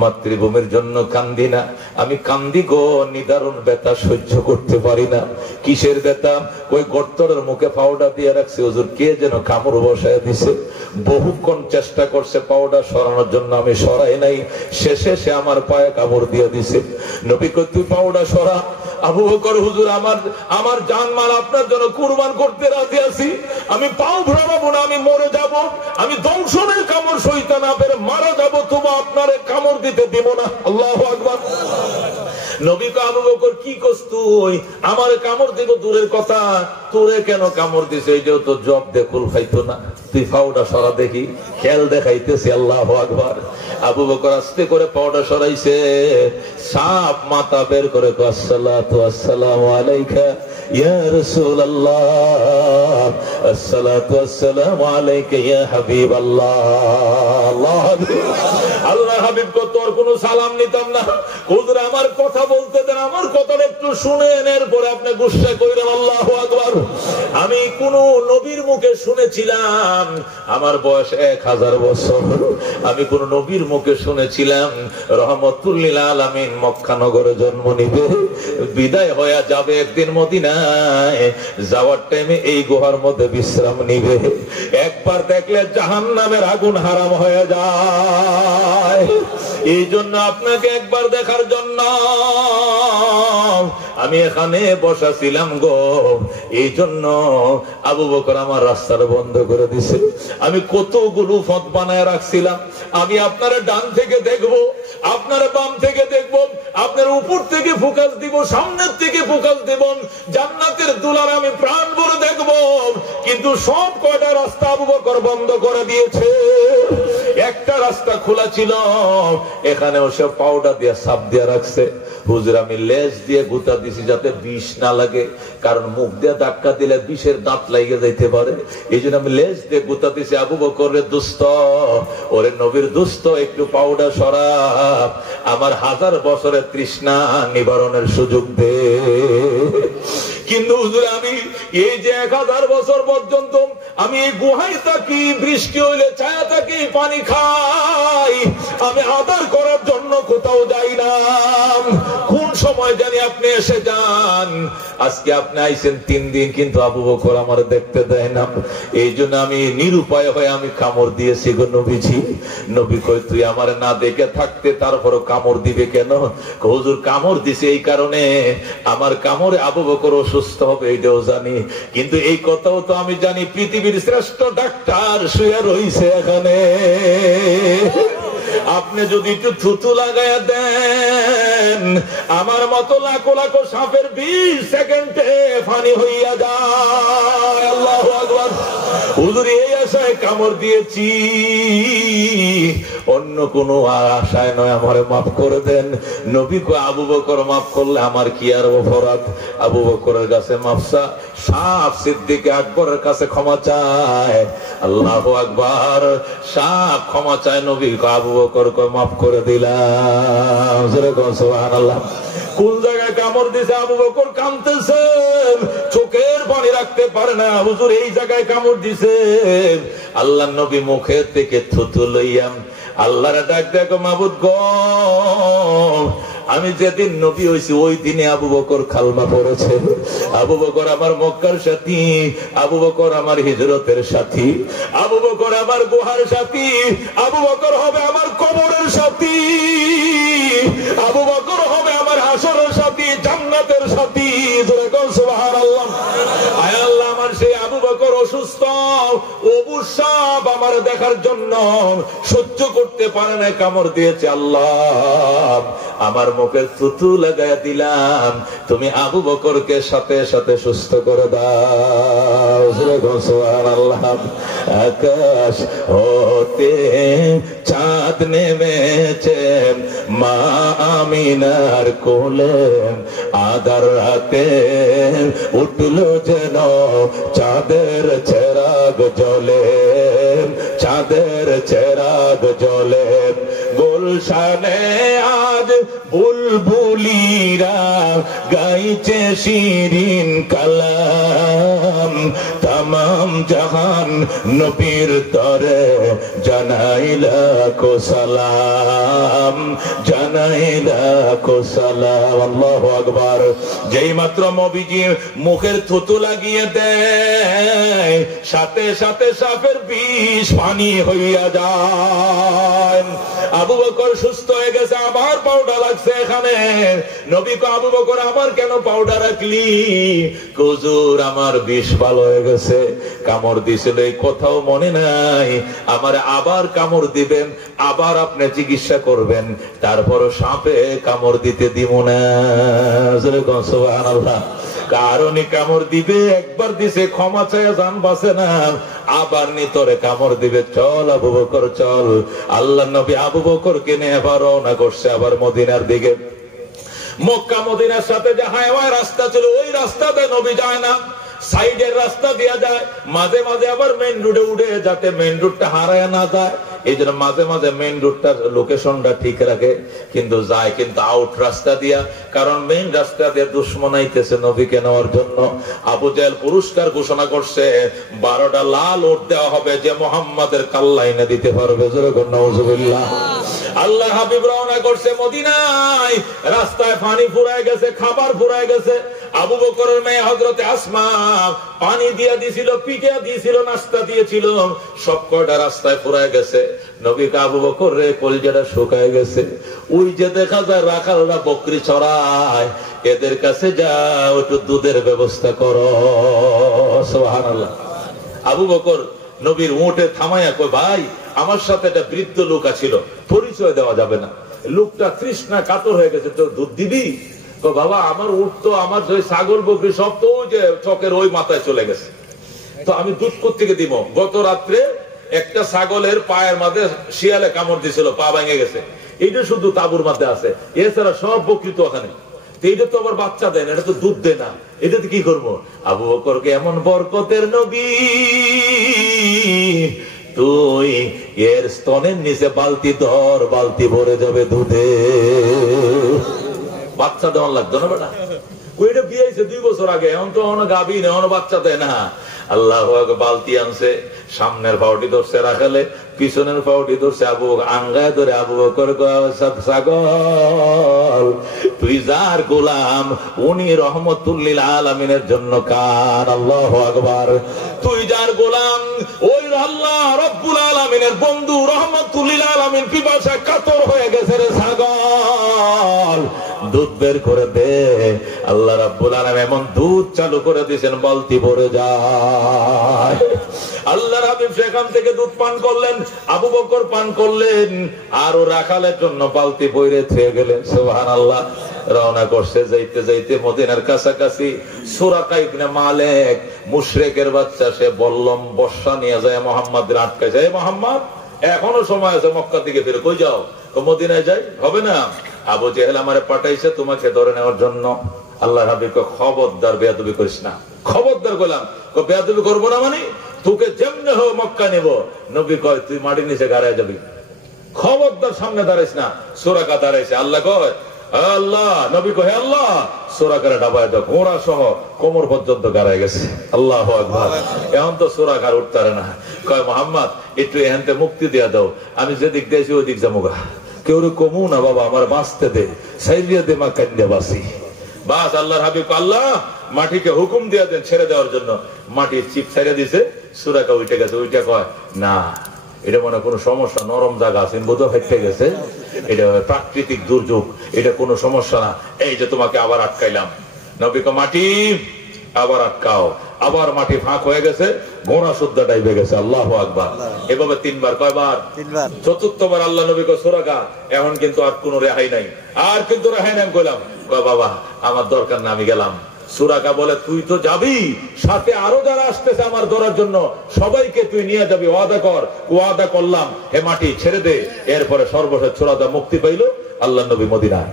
মাতৃভূমির জন্য কান্দি না, আমি কান্দি গো নিদারুণ ব্যথা সহ্য করতে পারি না। কিসের ব্যথা? ওই গর্তের মুখে পাউডার দিয়ে রাখছে, হুজুর কে যেন কামড় বসায় দিছে, বহুক্ষণ চেষ্টা করছে পাউডার সরানোর জন্য, আমি সরাই নাই, শেষে সে আমার পায়ে কামড় দিয়ে দিছে। নবী কই তুই পাউডার সরা। আবু বকর, হুজুর আমার জানমাল আপনার জন্য কুরবান করতে রাজি আছি, আমি পাও ভরাবো না, আমি মরে যাব, আমি দংশনের কামড় সইতে না পেরে মারা যাব, তবু আপনারে কামড় দিতে দিব না। আল্লাহু আকবার। নবী কো আবু বকর কি করছ তুই, আমারে কামড় দিব দূরের কথা, তোরে কেন কামড় দিছে, এইটাও তো জব দেখুল খাইতো না, তুই পাউডার সরা দেখি, খেল দেখাইতেছি। আল্লাহু আকবার। আবু বকর আস্তে করে পাউডার সরাইছে, সাপ মাথা বের করে আসসালাতু আসসালামু আলাইকা ইয়া রাসূলুল্লাহ, আসসালাতু আসসালামু আলাইকা ইয়া হাবিবাল্লাহ। আল্লাহ হাবিব কো তোর কোনো সালাম নিতাম না, হুজুর আমার কথা বলতে দেন, আমার কথাটা একটু শুনেন, এরপরে আপনি গুসা কইরেন। আল্লাহু আকবার। আমি কোন নবীর মুখে শুনেছিলাম, আমার বয়স 1000 বছর, আমি কোন নবীর মুখে শুনেছিলাম রহমতুল্লিল আলামিন মক্কা নগরে জন্ম নিবে, বিদায় হয়ে যাবে একদিন মদিনায়, যাওয়ার টাইমে এই গুহার মধ্যে বিশ্রাম নিবে। একবার দেখলে জাহান্নামের আগুন হারাম হয়ে যায়, এই জন্য আপনাকে একবার দেখার জন্য আমি এখানে বসা ছিলাম গো। এই জন্য আবু বকর আমার রাস্তাটা বন্ধ করে দিছে। আমি কতগুলো পথ বানায় রাখছিলাম, আমি আপনার ডান থেকে দেখবো, আপনার বাম থেকে দেখবো, আপনার উপর থেকে ফোকাস দিব, সামনের থেকে ফোকাস দিব, জান্নাতের দুলার আমি প্রাণ ভরে দেখবো, কিন্তু সব কয়টা রাস্তা আবু বকর বন্ধ করে দিয়েছে। একটা রাস্তা খোলা ছিল, এখানেও সে পাউডার দিয়ে সাপ দিয়ে রাখছে। হুজুর আমি লেজ দিয়ে গুতা দিছি যাতে বিষ না লাগে, কারণ মুখ দিয়ে ধাক্কা দিলে বিষের দাঁত লাগিয়ে যাইতে পারে, এই জন্য আমি লেজ দিয়ে গুতা দিছি। আবু বকরের দুস্থ, ওরে নবীর দুস্থ, একটু পাউডার সরাব, আমার 1000 বছরের তৃষ্ণা নিবারণের সুযোগ দে। কিন্তু হুজুর আমি এই যে 1000 বছর পর্যন্ত আমি এই গুহায় থাকি, বৃষ্টি হইলে ছায়া থাকি, পানি খাই, আমি আদর করার জন্য কোথাও যাই না। কোন সময় জানি আপনি এসে যান। আজকে আপনি আইছেন 3 দিন, কিন্তু আবু বকর আমার দেখতে দেয় না। এই জন্য আমি নিরুপায় হয়ে আমি কামড় দিয়েছি গো নবীজি। নবী কই তুই আমার না দেখে থাকতে তারপরও কামড় দিবে কেন? হুজুর কামড় দিছে এই কারণে, আমার কামড়ে আবু বকর অসুস্থ হবে এইটাও জানি, কিন্তু এই কথাও তো আমি জানি পৃথিবীর শ্রেষ্ঠ ডাক্তার শুয়ে রইছে এখানে। আপনি যদি একটু থুতু লাগাইয়া দেন, আমার মতো লাখো লাখো সাপের 20 সেকেন্ডে ফানি হইয়া যায়। আল্লাহু আকবার। হুজুর এই আশায় কামড় দিয়েছি, অন্য কোনো আশায় নয়, আমারে মাফ করে দেন। নবী কয় আবু বকর মাফ করলে আমার কি আর অপরাধ? আবু বকরের কাছে মাফসা, সাপ সিদ্দিক আকবরের কাছে ক্ষমা চায়। আল্লাহু আকবার। সাপ ক্ষমা চায়, নবী কয় আবু বকর কয় মাফ করে দিলাম। সুবহানাল্লাহ। কোন জায়গায় কামড় দিছে আবু বকর কাঁদতেছেন, চোখের পানি রাখতে পারে না। হুজুর এই জায়গায় কামড় দিছে। আল্লাহর নবী মুখের থেকে থুতু লইয়াম আল্লাহর ডাক দেখো, মাবুদ গো, আমি যেদিন নবী হইছি ওই দিনে আবু বকর কালমা পড়েছে। আবু বকর আমার মক্কার সাথী, আবু বকর আমার হিজরতের সাথী, আবু বকর আমার গুহার সাথী, আবু বকর হবে আমার কবরের সাথী, আবু বকর হবে আমার হাসরের সাথী, জান্নাতের সাথী। সুবহানাল্লাহ। আয় আল্লাহ, আমার সেই আবু বকর অসুস্থ, অবুসাব আমার দেখার জন্য সহ্য করতে পারে না, কামড় দিয়েছে। আল্লাহ আমার মুখে থুতু লাগাইয়া দিলাম, তুমি আবু বকরকে সাথে সাথে সুস্থ করে দাও। সুবহানাল্লাহ। আকাশ হতে চাঁদ নেমেছে মা আমিনার কোলে, আধার রাতে উঠলো যেন চাঁদের চেরাগ জ্বলে, চাঁদের চেরাগ জ্বলে। গুলশানে আজ বুলবুলিরা গাইছে শিরিন কালাম, তামাম জাহান নবীর তরে জানাইলা কো সালাম, জানাইলা কো সালাম। আল্লাহু আকবার। যেই মাত্র নবীজি মুখের থুতু লাগিয়ে দেয়, সাথে সাথে সাপের বিষ পানি হইয়া যায়। আবু বকর সুস্থ হয়ে গেছে, আবার পাউডার লাগছে এখানে। নবী কো আবু বকর আবার কেন পাউডার রাখলি? হুজুর আমার বিষ ভালো হয়ে গেছে, কামড় দিছিল এই কথাও মনে নাই, আমার আবার কামড় দিবেন, আবার আপনি চিকিৎসা করবেন, তারপরও সাপে কামড় দিতে দিব না। সুবহানাল্লাহ। কারণে কামড় দিবে, একবার দিছে ক্ষমা চায় জান বাঁচে না, আবার নিতরে কামড় দিবে। চল আবু বকর চল। আল্লাহ নবী আবু বকরকে নিয়ে আবার রওনা করছে আবার মদিনার দিকে। মক্কা মদিনার সাথে যে হাইওয়ে রাস্তা ছিল, ওই রাস্তাতে নবী যায় না, সাইডের রাস্তা দিয়া যায়। মাঝে মাঝে আবার মেইন রোডে উঠে, যাতে মেইন রোডটা হারায় না যায়, এই জন্য মাঝে মাঝে মেইন রোডটার লোকেশনটা ঠিক রাখে, কিন্তু যায় কিন্তু আউট রাস্তা দিয়া, কারণ মেইন রাস্তা দিয়ে দুশমন আইতেছে নবীকে নেওয়ার জন্য। আবু জাহেল পুরস্কার ঘোষণা করছে, 12টা লাল ওট দেওয়া হবে যে মোহাম্মদের কাল্লা এনে দিতে পারবে। নাউজুবিল্লাহ। আল্লাহ হাবিব রওনা করছে মদিনায়, রাস্তায় পানি ফুরায় গেছে, খাবার ফুরায় গেছে। আবু বকরের মেয়ে হযরতে আসমা পানি দিয়া দিয়েছিল, পিঠা দিয়েছিল, নাস্তা দিয়েছিল, সব কয়টা রাস্তায় ফুরায় গেছে। নবী আবু বকর রে কলিজাটা শুকায় গেছে। ওই যে দেখা যায় রাখালরা বকরি চড়ায়, এদের কাছে যাও, একটু দুধের ব্যবস্থা করো। সুবহানাল্লাহ। আবু বকর নবীর উটে থামাইয়া কয়, ভাই আমার সাথে একটা বৃদ্ধ লোক ছিল, পরিচয় দেওয়া যাবে না, লোকটা তৃষ্ণা কাতর হয়ে গেছে, তো দুধ দিবি? তো বাবা আমার উট তো, আমার ছাগল বকরি সব তো ওই যে চকের ওই মাথায় চলে গেছে, তো আমি দুধ কোত্থেকে দিব? গত রাত্রে একটা ছাগলের পায়ের মাঝে শিয়ালে কামড় দিছিল, পা ভেঙে গেছে, এইটা শুধু তাবুর মধ্যে আছে, এছাড়া সব বকরি তো ওখানে। এইটা তো আবার বাচ্চা দেয় না, এটা তো দুধ দেয় না, এটাতে কি করবো? আবু বকরকে এমন বরকতের নবী, তুই এর স্তনের নিচে বালতি ধর, বালতি ভরে যাবে দুধে। বাচ্চা দেওয়ার লাগতো না বেটা, ওইটা বিয়েছে 2 বছর আগে, এখন তো গাভী না, এখন বাচ্চা দেয় না। আল্লাহ বালতি আনছে, সামনের পাউটি ধরছে রাখালে, পিছনের পাউটি ধরছে আবু আঙ্গায় ধরে আবু বকর ছাগল তুই যার গোলাম, উনি রহমতুল্লিল আলামিনের জন্য কার। আল্লাহু আকবার। তুই যার গোলাম, ওই আল্লাহ রব্বুল আলামিনের বন্ধু রহমতুল্লিল আলামিন পিপাসা কাতর হয়ে গেছে রে ছাগল, দুধ বের করে দে। আল্লাহ রাব্বুল আলামিন এমন দুধ চালু করে দিয়েছেন, বালতি ভরে যায়। আল্লাহর হাবিব সেখান থেকে দুধ পান করলেন, আবু বকর পান করলেন, আর ও রাখালের জন্য বালতি বইরে থুয়ে গেলেন। সুবহানাল্লাহ। রওনা করছে, যাইতে যাইতে মদিনার কাছাকাছি সুরাকা ইবনে মালিক মুশরিকের বাচ্চা, সে বল্লম বর্ষা নিয়ে যায় মুহাম্মাদের আটকায় যায়। মুহাম্মদ এখনো সময় আছে, মক্কা থেকে ফিরে কই যাও? মদিনায় যাই, হবে না। আবু জেহেল আমারে পাঠাইছে তোমাকে ধরে নেওয়ার জন্য। আল্লাহর হাবিব কয় খবরদার বেয়াদবি করিস না। খবরদার কইলাম, বেয়াদবি করবো না মানে তোকে যেমনে হোক মক্কা নেব। নবী কয় তুই মাটির নিচে গাড়ায় যাবি, খবরদার সামনে দাঁড়াইস না। সুরাকা দাঁড়াইছে, আল্লাহ কয় আল্লাহ, নবী কয় আল্লাহ, সুরাকারে ডাবায় দাও, ঘোড়া সহ কোমর পর্যন্ত গাড়ায় গেছে। আল্লাহু আকবার। এখন তো সুরাকার উঠতারে না। কয় মুহাম্মদ একটু এখানতে মুক্তি দিয়া দাও, আমি যেদিক দিয়েছি ওই দিক যামুগা। কেউ কমু না বাবা, আমার বাঁচতে দে, সাইলিয়া দে, মা কান্যা বাসি। বাস আল্লাহর হাবিব আল্লাহ মাটিকে হুকুম দিয়ে দেন ছেড়ে দেওয়ার জন্য। মাটির চিপ ছেড়ে দিছে, সুরাকা উঠে গেছে। ওইটা কয় না, এটা মনে কোনো সমস্যা, নরম জায়গা আছে, বোধ ফেটে গেছে, এটা প্রাকৃতিক দুর্যোগ, এটা কোনো সমস্যা না, এই যে তোমাকে আবার আটকাইলাম। নবী কয় মাটি আবার আটকাও। আবার মাটি ফাঁক হয়ে গেছে, ঘোড়া শুদ্ধা ডাইবে গেছে। আল্লাহু আকবার। এভাবে 3 বার। কয়বার? 3 বার। চতুর্থবার আল্লাহ নবী কয় সুরাকা এখন কিন্তু আর কোনো রেহাই নাই, আর কিন্তু রেহাই নাই। কইলাম কয় বাবা আমার দরকার না, আমি গেলাম। সুরাকা বলে তুই তো যাবি, সাথে আরো যারা আসতেছে আমার ধরার জন্য, সবাইকে তুই নিয়ে যাবি, ওয়াদা কর। ওয়াদা করলাম, হে মাটি ছেড়ে দে। এরপরে সর্বশেষ সুরাকা মুক্তি পাইল। আল্লাহ নবী মদিনায়।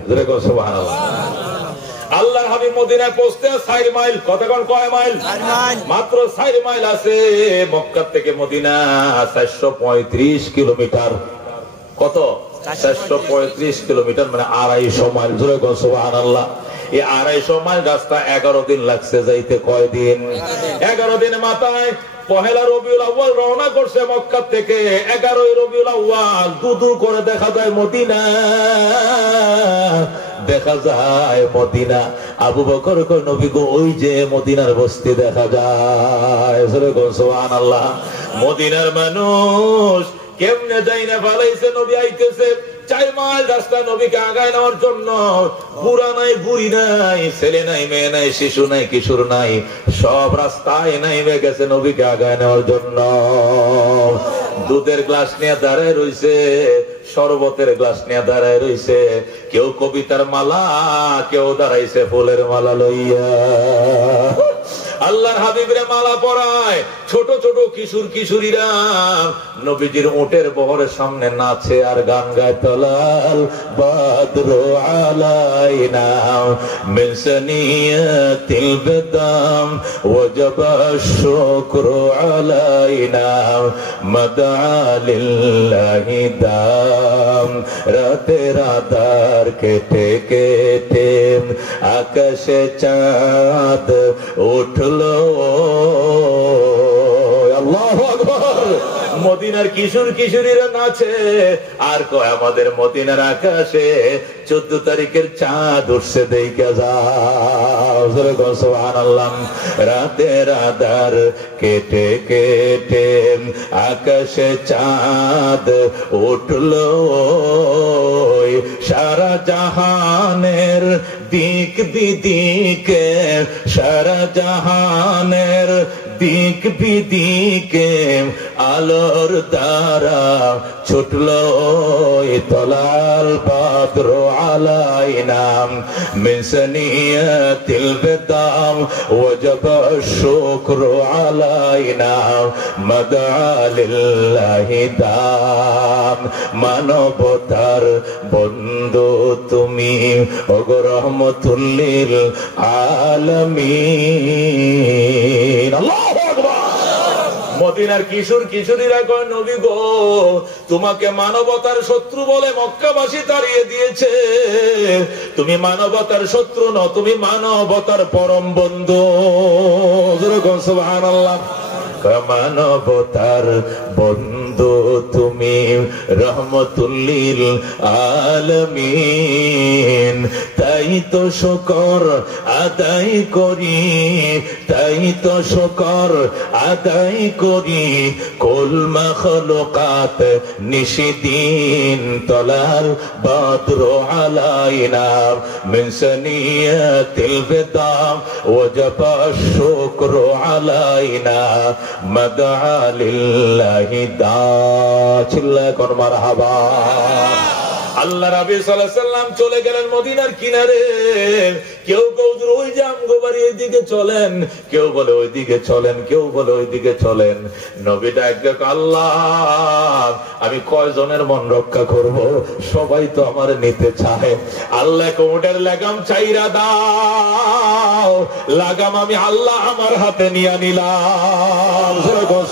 সুবহানাল্লাহ। আল্লাহর হাবিব মদিনায় পৌঁছতে 4 মাইল। কতক্ষণ? কয় মাইল? মাত্র 4 মাইল আছে মক্কা থেকে মদিনা, 435 কিলোমিটার। কত? 435 কিলোমিটার, মানে 250 মাইল। জোরে বল সুবহানাল্লাহ। এই 250 মাইল রাস্তা 11 দিন লাগছে যাইতে। কয় দিন? 11 দিনের মাথায় পহেলা রবিউল আউয়াল রওনা করছে মক্কা থেকে। 11ই রবিউল আউয়াল দুদু করে দেখা যায় মদিনা, দেখা যায় মদিনা। আবু বকর কয় নবী গো, ওই যে মদিনার বস্তি দেখা যায়। সুবহানাল্লাহ। মদিনার মানুষ কেমনে যাই না ভালাইছে, নবী আইতেছে। 4 মাইল রাস্তা নবীকে আগায় নেওয়ার জন্য। বুড়া নাই, বুড়ি নাই, ছেলে নাই, মেয়ে নাই, শিশু নাই, কিশোর নাই, সব রাস্তায় নাইমে গেছে নবীকে আগায় নেওয়ার জন্য। দুধের গ্লাস নিয়ে দাঁড়ায় রইছে, শরবতের গ্লাস নিয়ে দাঁড়ায় রইছে। কেউ কবিতার মালা, কেউ দাঁড়াইছে ফুলের মালা লইয়া। আল্লাহর হাবিবের মালা পরায় ছোট ছোট কিশোর কিশোরীরা নবীজির উটের বহরের সামনে নাচে আর গান গায়। তলাল বাদরু আলাইনা মিন সানিয়াতিল বিদাম ওয়াজাবা শুকরু আলাইনা মাদআ লিল্লাহি দাম। রাতে রাদার কেটে কেটে আকাশে চাঁদ উঠলো। আল্লাহু আকবার। মদিনার কিশোর কিশোরীরা নাচে আর কয় আমাদের মদিনার আকাশে 14 তারিখের চাঁদ উঠছে দেখা যাও। সুবহানাল্লাহ। রাতে রাদার কেটে কেটে আকাশে চাঁদ উঠলো। সারা জাহানের দিক বিদিকে, সারা জাহানের দিক বিদিকে আলোর দ্বারা ছুটলো তলাল বদর আলাইনা মিন সানিয়াতিল বিদাম ওয়াজাব শুকরু আলাইনা মাদআ লিল্লাহি দাম। মানবতার বন্ধু তুমি ওগো রহমতুল লিল আলামিন। আল্লাহু আকবার। মদিনার কিশোর কিশোরীরা কয় নবী গো তোমাকে মানবতার শত্রু বলে মক্কাবাসী তাড়িয়ে দিয়েছে, তুমি মানবতার শত্রু নও, তুমি মানবতার পরম বন্ধু। সুবহানাল্লাহ। মানবতার বন্ধু তুমি রহমতুল লিল আলামিন। তাই তো শুকর আদায় করি, তাই তো শুকর আদায় করি, কুল মাখলুকাত নিশিদিন তলাল বদর আলাইনা মিন সানিয়াতিল বিদাম ওয়াজাবা শুকরু আলাইনা মাদআ লিল্লাহি দাম। চিল্লায় কোন মারহাবা। আল্লাহ রাব্বি সাল্লাল্লাহু আলাইহি সাল্লাম চলে গেলেন মদিনার কিনারে। কেউ কেউ ওই যে আমগোবাড়ি এইদিকে চলেন, কেউ বলে ওইদিকে চলেন, কেউ বলে ওইদিকে চলেন। নবী ডাক ডাক আল্লাহ আমি কয়জনের মন রক্ষা করব, সবাই তো আমার নিতে চায়। আল্লাহ কোমরের লাগাম চাইরা দাও, লাগাম আমি আল্লাহ আমার হাতে নিয়ে নিলাম।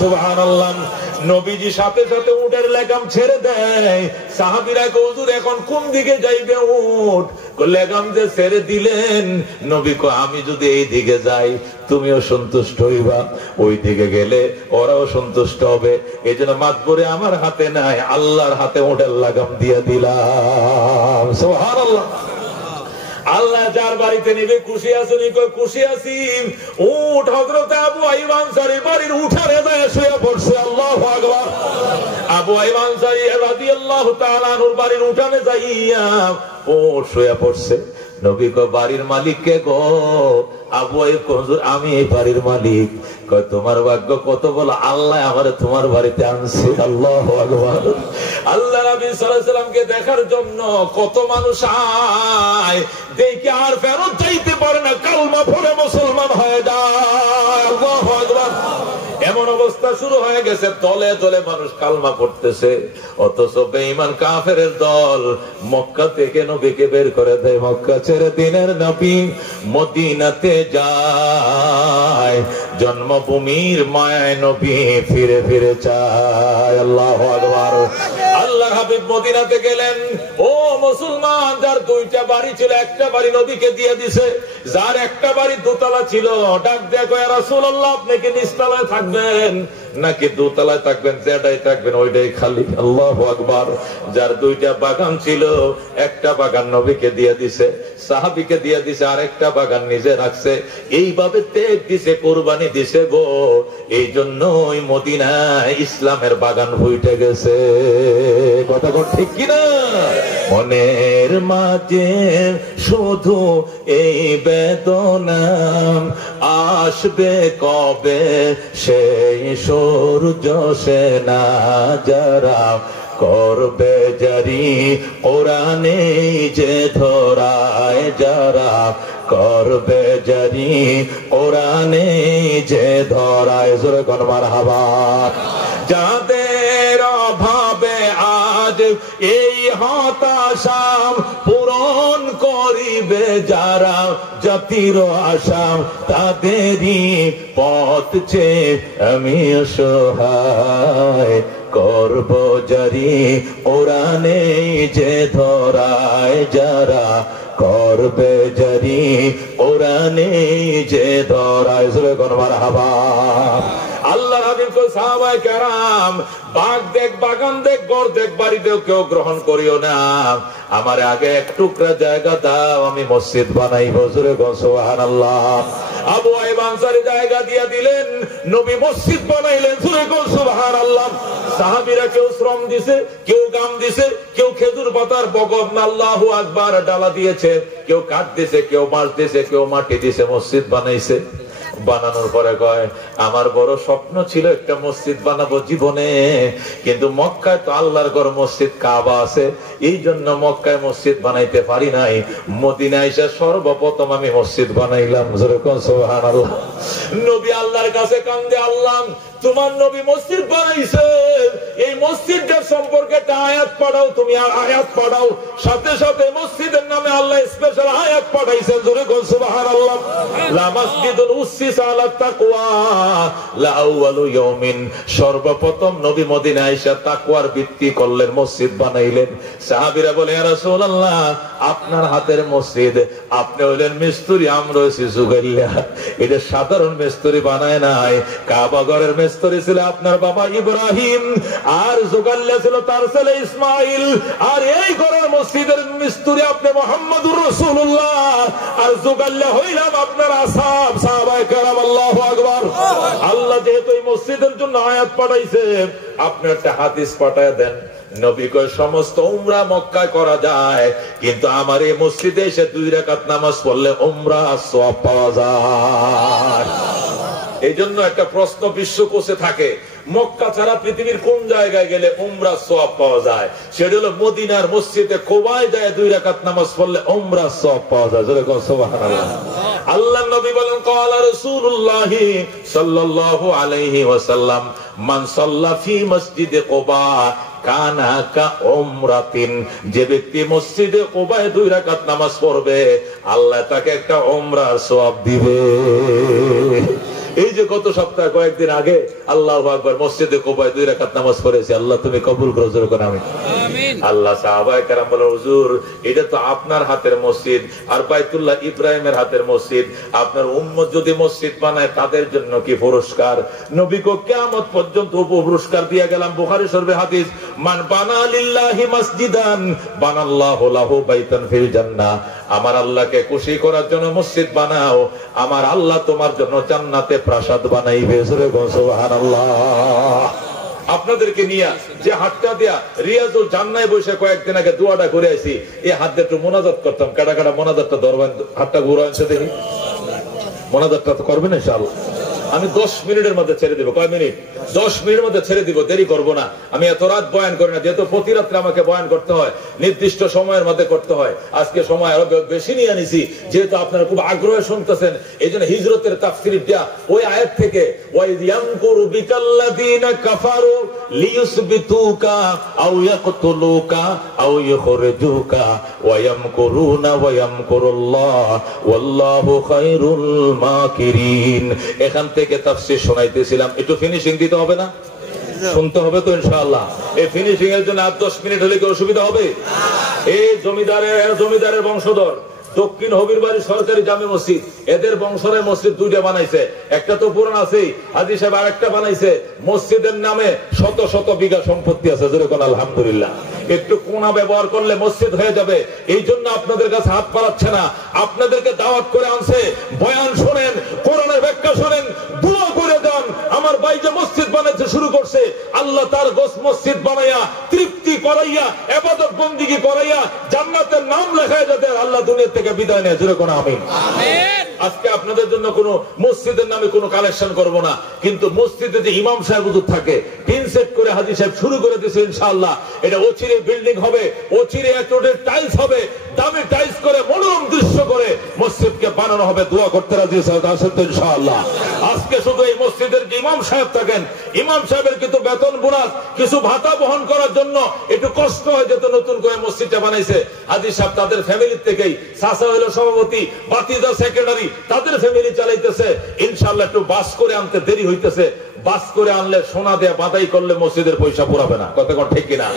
সুবহানাল্লাহ। নবীজি সাথে সাথে উটের লাগাম ছেড়ে দেয়। সাহাবীরা হুজুর এখন কোন দিকে যাইবে উট? লাগাম যে ছেড়ে দিলেন, নবী কয় আমি যদি এই দিকে যাই তুমিও সন্তুষ্ট হইবা, ওই দিকে গেলে ওরাও সন্তুষ্ট হবে। এই জন্য মাতবরে আমার হাতে নাই, আল্লাহর হাতে উটের লাগাম দিয়ে দিলাম। সুবহানাল্লাহ। আল্লাহ যার বাড়িতে নিবে খুশি আছেন, খুশি আছি। উট হযরত আবু আইয়ুব আনসারী বাড়ির উঠানে যায় শুয়ে পড়ছে। আল্লাহু আকবার। আবু আইয়ুব আনসারী রাদিয়াল্লাহু তাআলা আনহুর বাড়ির উঠানে যাইয়া ও শুয়ে পড়ছে। নবী কয় বাড়ির মালিক কে গো? আবু আইয়ুব হুজুর আমি এই বাড়ির মালিক। কয় তোমার ভাগ্য কত বলো, আল্লাহ আমারে তোমার বাড়িতে আনছে। আল্লাহু আকবার। আল্লাহ নবী সাল্লাল্লাহু আলাইহি সাল্লামকে দেখার জন্য কত মানুষ আয়, দেখে আর ফেরত যাইতে পারে না, কালমা পড়ে মুসলমান হয়ে যায়। আল্লাহু আকবার। এমন অবস্থা শুরু হয়ে গেছে, দলে দলে মানুষ কালমা পড়তেছে, অথচ বেঈমান কাফেরের দল মক্কা থেকে নবীকে বের করে দেয়। মক্কা ছেড়ে দিনের নবী মদিনাতে যায়, জন্মভূমির মায়ায় নবী ফিরে ফিরে চায়। আল্লাহু আকবার। আল্লাহর হাবিব মদিনাতে গেলেন। ও মুসলমান, যার দুইটা বাড়ি ছিল একটা বাড়ি নবীকে দিয়ে দিছে, যার একটা বাড়ি দোতলা ছিল ডাক দেখো ইয়া রাসূলুল্লাহ আপনি কি নিচতলায় থাকবেন নাকি দোতলায় থাকবেন? যেটাই থাকবেন ওইটাই খালি। আল্লাহু আকবার। যার দুইটা বাগান ছিল, একটা বাগান নবীকে দিয়ে দিছে, সাহাবীকে দিয়ে দিছে, আর একটা বাগান নিজে রাখছে। এইভাবে ত্যাগ দিছে, কুরবানি দিছে গো। এই জন্যই মদিনায় ইসলামের বাগান ফুটে গেছে। কথা কোন ঠিক কিনা? মনের মাঝে শুধু এই বেদনা, আসবে কবে সেই সূর্য সেনা, যারা করবে জারি কোরআনে যে ধরায়, যারা করবে জারি কোরআনে যে ধরায়। জোরে কোন মারহাবা। যাদের অভাবে আজ এই হতাশা পূরণ করিবে যারা, জাতির আশা তাদেরই পথ চেয়ে আমি অসহায়, করব জারি কোরআনে যে ধরায়, যারা করবে জারি কোরআনে যে ধরায়। জোরে কোন মারহাবা। আল্লাহ হাবিব কো সাহাবায়ে কেরাম, বাগ দেখ, বাগান দেখ, ঘর দেখ, বাড়ি দেখ, কেউ গ্রহণ করিও না। আমার আগে এক টুকরা জায়গা দাও, আমি মসজিদ বানাইব। জোরে গো সুবহানাল্লাহ। আবু আইয়ুব আনসারী জায়গা দিয়া দিলেন, নবী মসজিদ বানাইলেন। জোরে গো সুবহানাল্লাহ। সাহাবীরা কেউ শ্রম দিছে, কেউ গাম দিছে, কেউ খেজুর পাতার বগব না আল্লাহু আকবার ডালা দিয়েছে, কেউ কাঠ দিছে, কেউ বাঁশ দিছে, কেউ মাটি দিছে, মসজিদ বানাইছে। বানানোর পরে কয় আমার বড় স্বপ্ন ছিল একটা মসজিদ বানাবো জীবনে, কিন্তু মক্কায় তো আল্লাহর ঘর মসজিদ কাবা আছে, এই জন্য মক্কায় মসজিদ বানাইতে পারি নাই। মদিনায় এসে সর্বপ্রথম আমি মসজিদ বানাইলাম। সুবহানাল্লাহ। নবী আল্লাহর কাছে কান্দে, আল্লাহ তোমার নবী মসজিদ বানাইছে, এই মসজিদটার সম্পর্কে একটা আয়াত পাঠাও, তুমি আয়াত পাঠাও। সাথে সাথে মসজিদের নামে আল্লাহ স্পেশাল আয়াত পাঠাইছেন। জোরে কোন সুবহানাল্লাহ। লা মাসজিদুন উসসিসা আলা তাকওয়া লা আউয়ালু ইয়াউমিন, সর্বপ্রথম নবী মদিনায় এসে তাকওয়ার ভিত্তি করলেন, মসজিদ বানাইলেন। সাহাবীরা বলে ইয়া রাসূলুল্লাহ আপনার হাতের মসজিদ, আপনি হলেন মিস্ত্রি, আমরা হইছি জুগাইল্লা। এটা সাধারণ মিস্ত্রি বানায় নাই, কাবা ঘরের মিস্ত্রি ছিল আপনার বাবা ইব্রাহিম, আর জুগাইল্লা ছিল তার ছেলে ইসমাইল, আর এই ঘরের মসজিদের মিস্ত্রি আপনি মুহাম্মদুর রাসূলুল্লাহ, আর জুগাইল্লা হইলাম আপনার আসহাব সাহাবায়ে কেরাম। আল্লাহু আকবার। আল্লাহ যেহেতু এই মসজিদের জন্য আয়াত পাঠাইছে, আপনি একটা হাদিস পাঠায় দেন। নবী কয় সমস্ত উমরা মক্কায় করা যায়, কিন্তু আমার এই মসজিদে এসে 2 রাকাত নামাজ পড়লে উমরা সওয়াব পাওয়া যায়। এই জন্য একটা প্রশ্ন বিশ্বকোষে থাকে, মক্কা ছাড়া পৃথিবীর কোন জায়গায় গেলে উমরা সওয়াব পাওয়া যায়? সেটা হলো মদিনার মসজিদে কুবায় যায় 2 রাকাত নামাজ পড়লে উমরা সওয়াব পাওয়া যায়। জোরে বলুন সুবহানাল্লাহ। আল্লাহর নবী বলেন ক্বালা রাসূলুল্লাহ সাল্লাল্লাহু আলাইহি ওয়াসাল্লাম মান সাল্লা ফি মসজিদে কুবা কানা কা উমরাতিন, যে ব্যক্তি মসজিদে কুবায় 2 রাকাত নামাজ পড়বে আল্লাহ তাকে একটা উমরার সওয়াব দিবে। এই যে গত সপ্তাহে কয়েকদিন আগে আল্লাহু আকবার মসজিদে কুবায় 2 রাকাত নামাজ পড়েছি, আল্লাহ তুমি কবুল করো। জোরে করে আমিন। আল্লাহ সাহাবায়ে কেরাম বলে হুজুর এটা তো আপনার হাতের মসজিদ, আর বাইতুল্লাহ ইব্রাহিমের হাতের মসজিদ, আপনার উম্মত যদি মসজিদ বানায় তাদের জন্য কি পুরস্কার? নবী কো কিয়ামত পর্যন্ত পুরস্কার দিয়ে গেলাম। বুখারী শরীফে হাদিস, মান বানা লিল্লাহি মসজিদান বানাল্লাহু লাহু বাইতান ফিল জান্নাহ, আমার আল্লাহকে খুশি করার জন্য মসজিদ বানাও, আমার আল্লাহ তোমার জন্য জান্নাতে প্রাসাদ বানাইবে। জোরে বলো সুবহানাল্লাহ। আপনাদেরকে নিয়ে যে হাতটা দিয়া রিয়াজুল জান্নায় বসে কয়েকদিন আগে দোয়াটা করে আইছি, এই হাত দিয়ে একটু মোনাজাত করতাম। কাটা কাটা মোনাজাতটা ধরবেন, হাতটা ঘুরাইছে দেখি, মোনাজাতটা তো করবেন ইনশাআল্লাহ। আমি 10 মিনিটের মধ্যে ছেড়ে দিব। কয় মিনিট? 10 মিনিটের মধ্যে ছেড়ে দিব, দেরি করব না। আমি এত রাত বয়ান করি না, যেহেতু প্রতি রাত্রে আমাকে বয়ান করতে হয়, নির্দিষ্ট সময়ের মধ্যে করতে হয়। আজকে সময় আরো বেশি নিয়ে আনিছি, যেহেতু আপনারা খুব আগ্রহে শুনতেছেন। এই জন্য হিজরতের তাফসীরটা ওই আয়াত থেকে, ওয়াইদ ইয়ামকুরু বিকাল্লাযীনা কাফারু লিইউসবিতুকা আও ইয়াকতুলুকা আও ইখরিজুকা ওয়া ইয়ামকুরুনা ওয়া ইয়ামকুরুল্লাহ ওয়াল্লাহু খায়রুল মাকিরিন। এখান থেকে তাফসীর শোনাইতেছিলাম, একটু ফিনিশিং দিতে হবে না? শুনতে হবে তো ইনশাআল্লাহ। এই ফিনিশিং এর জন্য 8-10 মিনিট হলে কি অসুবিধা হবে? এই জমিদারের বংশধর দক্ষিণ হবিরবাড়ি সরকারি জামে মসজিদ, এদের বংশরে মসজিদ 2টা বানাইছে। একটা তো পুরান আছেই, হাজী সাহেব আরেকটা বানাইছে। মসজিদের নামে শত শত বিঘা সম্পত্তি আছে। জোরে কোন আলহামদুলিল্লাহ। একটু কোনা ব্যবহার করলে মসজিদ হয়ে যাবে। এই জন্য আপনাদের কাছে হাত বাড়াচ্ছে না, আপনাদেরকে দাওয়াত করে আনছে। বয়ান শোনেন, কোরআনের ব্যাখ্যা শোনেন, দোয়া করে দেন। আমার ভাই যে মসজিদ বানাইতে শুরু করছে, আল্লাহ তার মসজিদ বানাইয়া তৃপ্তি করাইয়া ইবাদত বন্দেগী করাইয়া জান্নাতের নাম লেখায় যাতে আল্লাহ দুনিয়া থেকে বিদায় নেয়। জোরে কোন আমিন। আজকে আপনাদের জন্য কোন মসজিদের নামে কোন কালেকশন করব না, কিন্তু মসজিদে যে ইমাম সাহেব হুজুর থাকে, টিন সেট করে হাজী সাহেব শুরু করে দিয়েছে ইনশাআল্লাহ। এটা অচিরে বিল্ডিং হবে, অচিরে একটোটের টাইলস হবে, দামি টাইলস করে মনোরম দৃশ্য করে মসজিদকে বানানো হবে। দোয়া করতে রাজি আছেন তো ইনশাআল্লাহ? আজকে শুধু এই মসজিদের যে ইমাম সাহেব থাকেন, ইমাম সাহেবের কিন্তু বেতন বোনাস কিছু ভাতা বহন করার জন্য একটু কষ্ট হয়, যেহেতু নতুন করে মসজিদটা বানাইছে। হাজী সাহেব তাদের ফ্যামিলির থেকেই, চাচা হলো সভাপতি, বাতিজা সেক্রেটারি, তাদের ফ্যামিলি চালাইতেছে। ইনশাআল্লাহ একটু বাস করে আনতে দেরি হইতেছে। বাস করে আনলে সোনা দেয়া বাদাই করলে মসজিদের পয়সা পুরাবে না। কথা কোন ঠিক কিনা?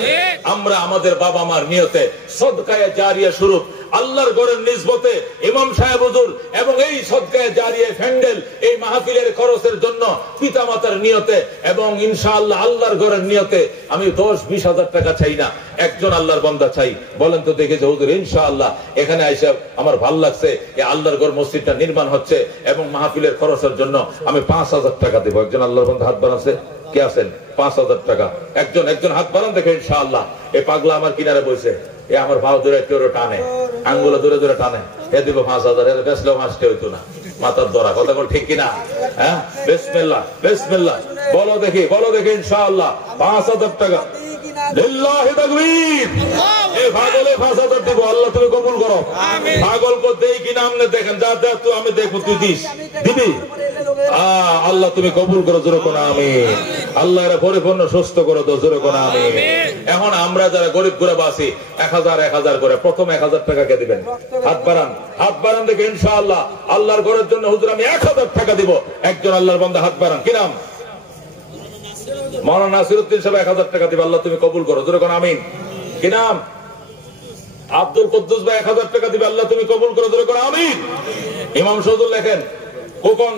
আমরা আমাদের বাবা মার নিয়তে সদকায়ে জারিয়া স্বরূপ আল্লাহর ঘরের নিসবতে ইমাম সাহেব হুজুর এবং এই সদকায়ে জারিয়া ফ্যান্ডেল এই মাহফিলের খরচের জন্য পিতামাতার নিয়তে এবং ইনশাআল্লাহ আল্লাহর ঘরের নিয়তে আমি 10-20 হাজার টাকা চাই না, একজন আল্লাহর বান্দা চাই। বলেন তো দেখে যে হুজুর ইনশাআল্লাহ এখানে আইসা আমার ভালো লাগছে, এই আল্লাহর ঘর মসজিদটা নির্মাণ হচ্ছে এবং মাহফিলের খরচের জন্য আমি 5,000 টাকা দেব। একজন আল্লাহর বান্দা হাত বাড়াচ্ছে, কে আছেন? 5,000 টাকা। একজন হাত বাড়ান দেখে ইনশাআল্লাহ। এই পাগলা আমার কিনারে বসে, এ আমার ভাও ধরে একটু টানে, আঙ্গুলে ধরে ধরে টানে, এ দিব 5,000, এর বেসলেও মাসতে হইতো না। মাথার ধরা, কথা বল ঠিক কিনা? হ্যাঁ, বিসমিল্লাহ বিসমিল্লাহ বলো দেখি ইনশাআল্লাহ 5000 টাকা। লিল্লাহি তাকবীর। এই পাগলে 5000 দিব, আল্লাহ তুমি কবুল করো। পাগল কো দেই কিনা আমনে দেখেন, যা যা তুই আমি দেখব, তুই দিবি। আল্লাহ তুমি কবুল করো, জোরে কোন আমিন। আল্লাহ এর পরিপূর্ণ সুস্থ করো, তো জোরে কোন আমিন। এখন আমরা যারা গরিব গুরাব আছি 1000 করে প্রথম 1000 টাকা কে দিবেন? হাত বাড়ান দেখে ইনশাআল্লাহ আল্লাহর ঘরের জন্য হুজুর আমি 1000 টাকা দিব। একজন আল্লাহর বান্দা হাত বাড়ান, কি নাম? মাওলানা নাসিরউদ্দিন সাহেব 1000 টাকা দিবে, আল্লাহ তুমি কবুল করো, জোরে কোন আমিন। কি নাম? আব্দুল কুদ্দুস ভাই 1000 টাকা দিবে, আল্লাহ তুমি কবুল করো, জোরে কোন আমিন। ইমাম শহীদুল লেখেন কোকন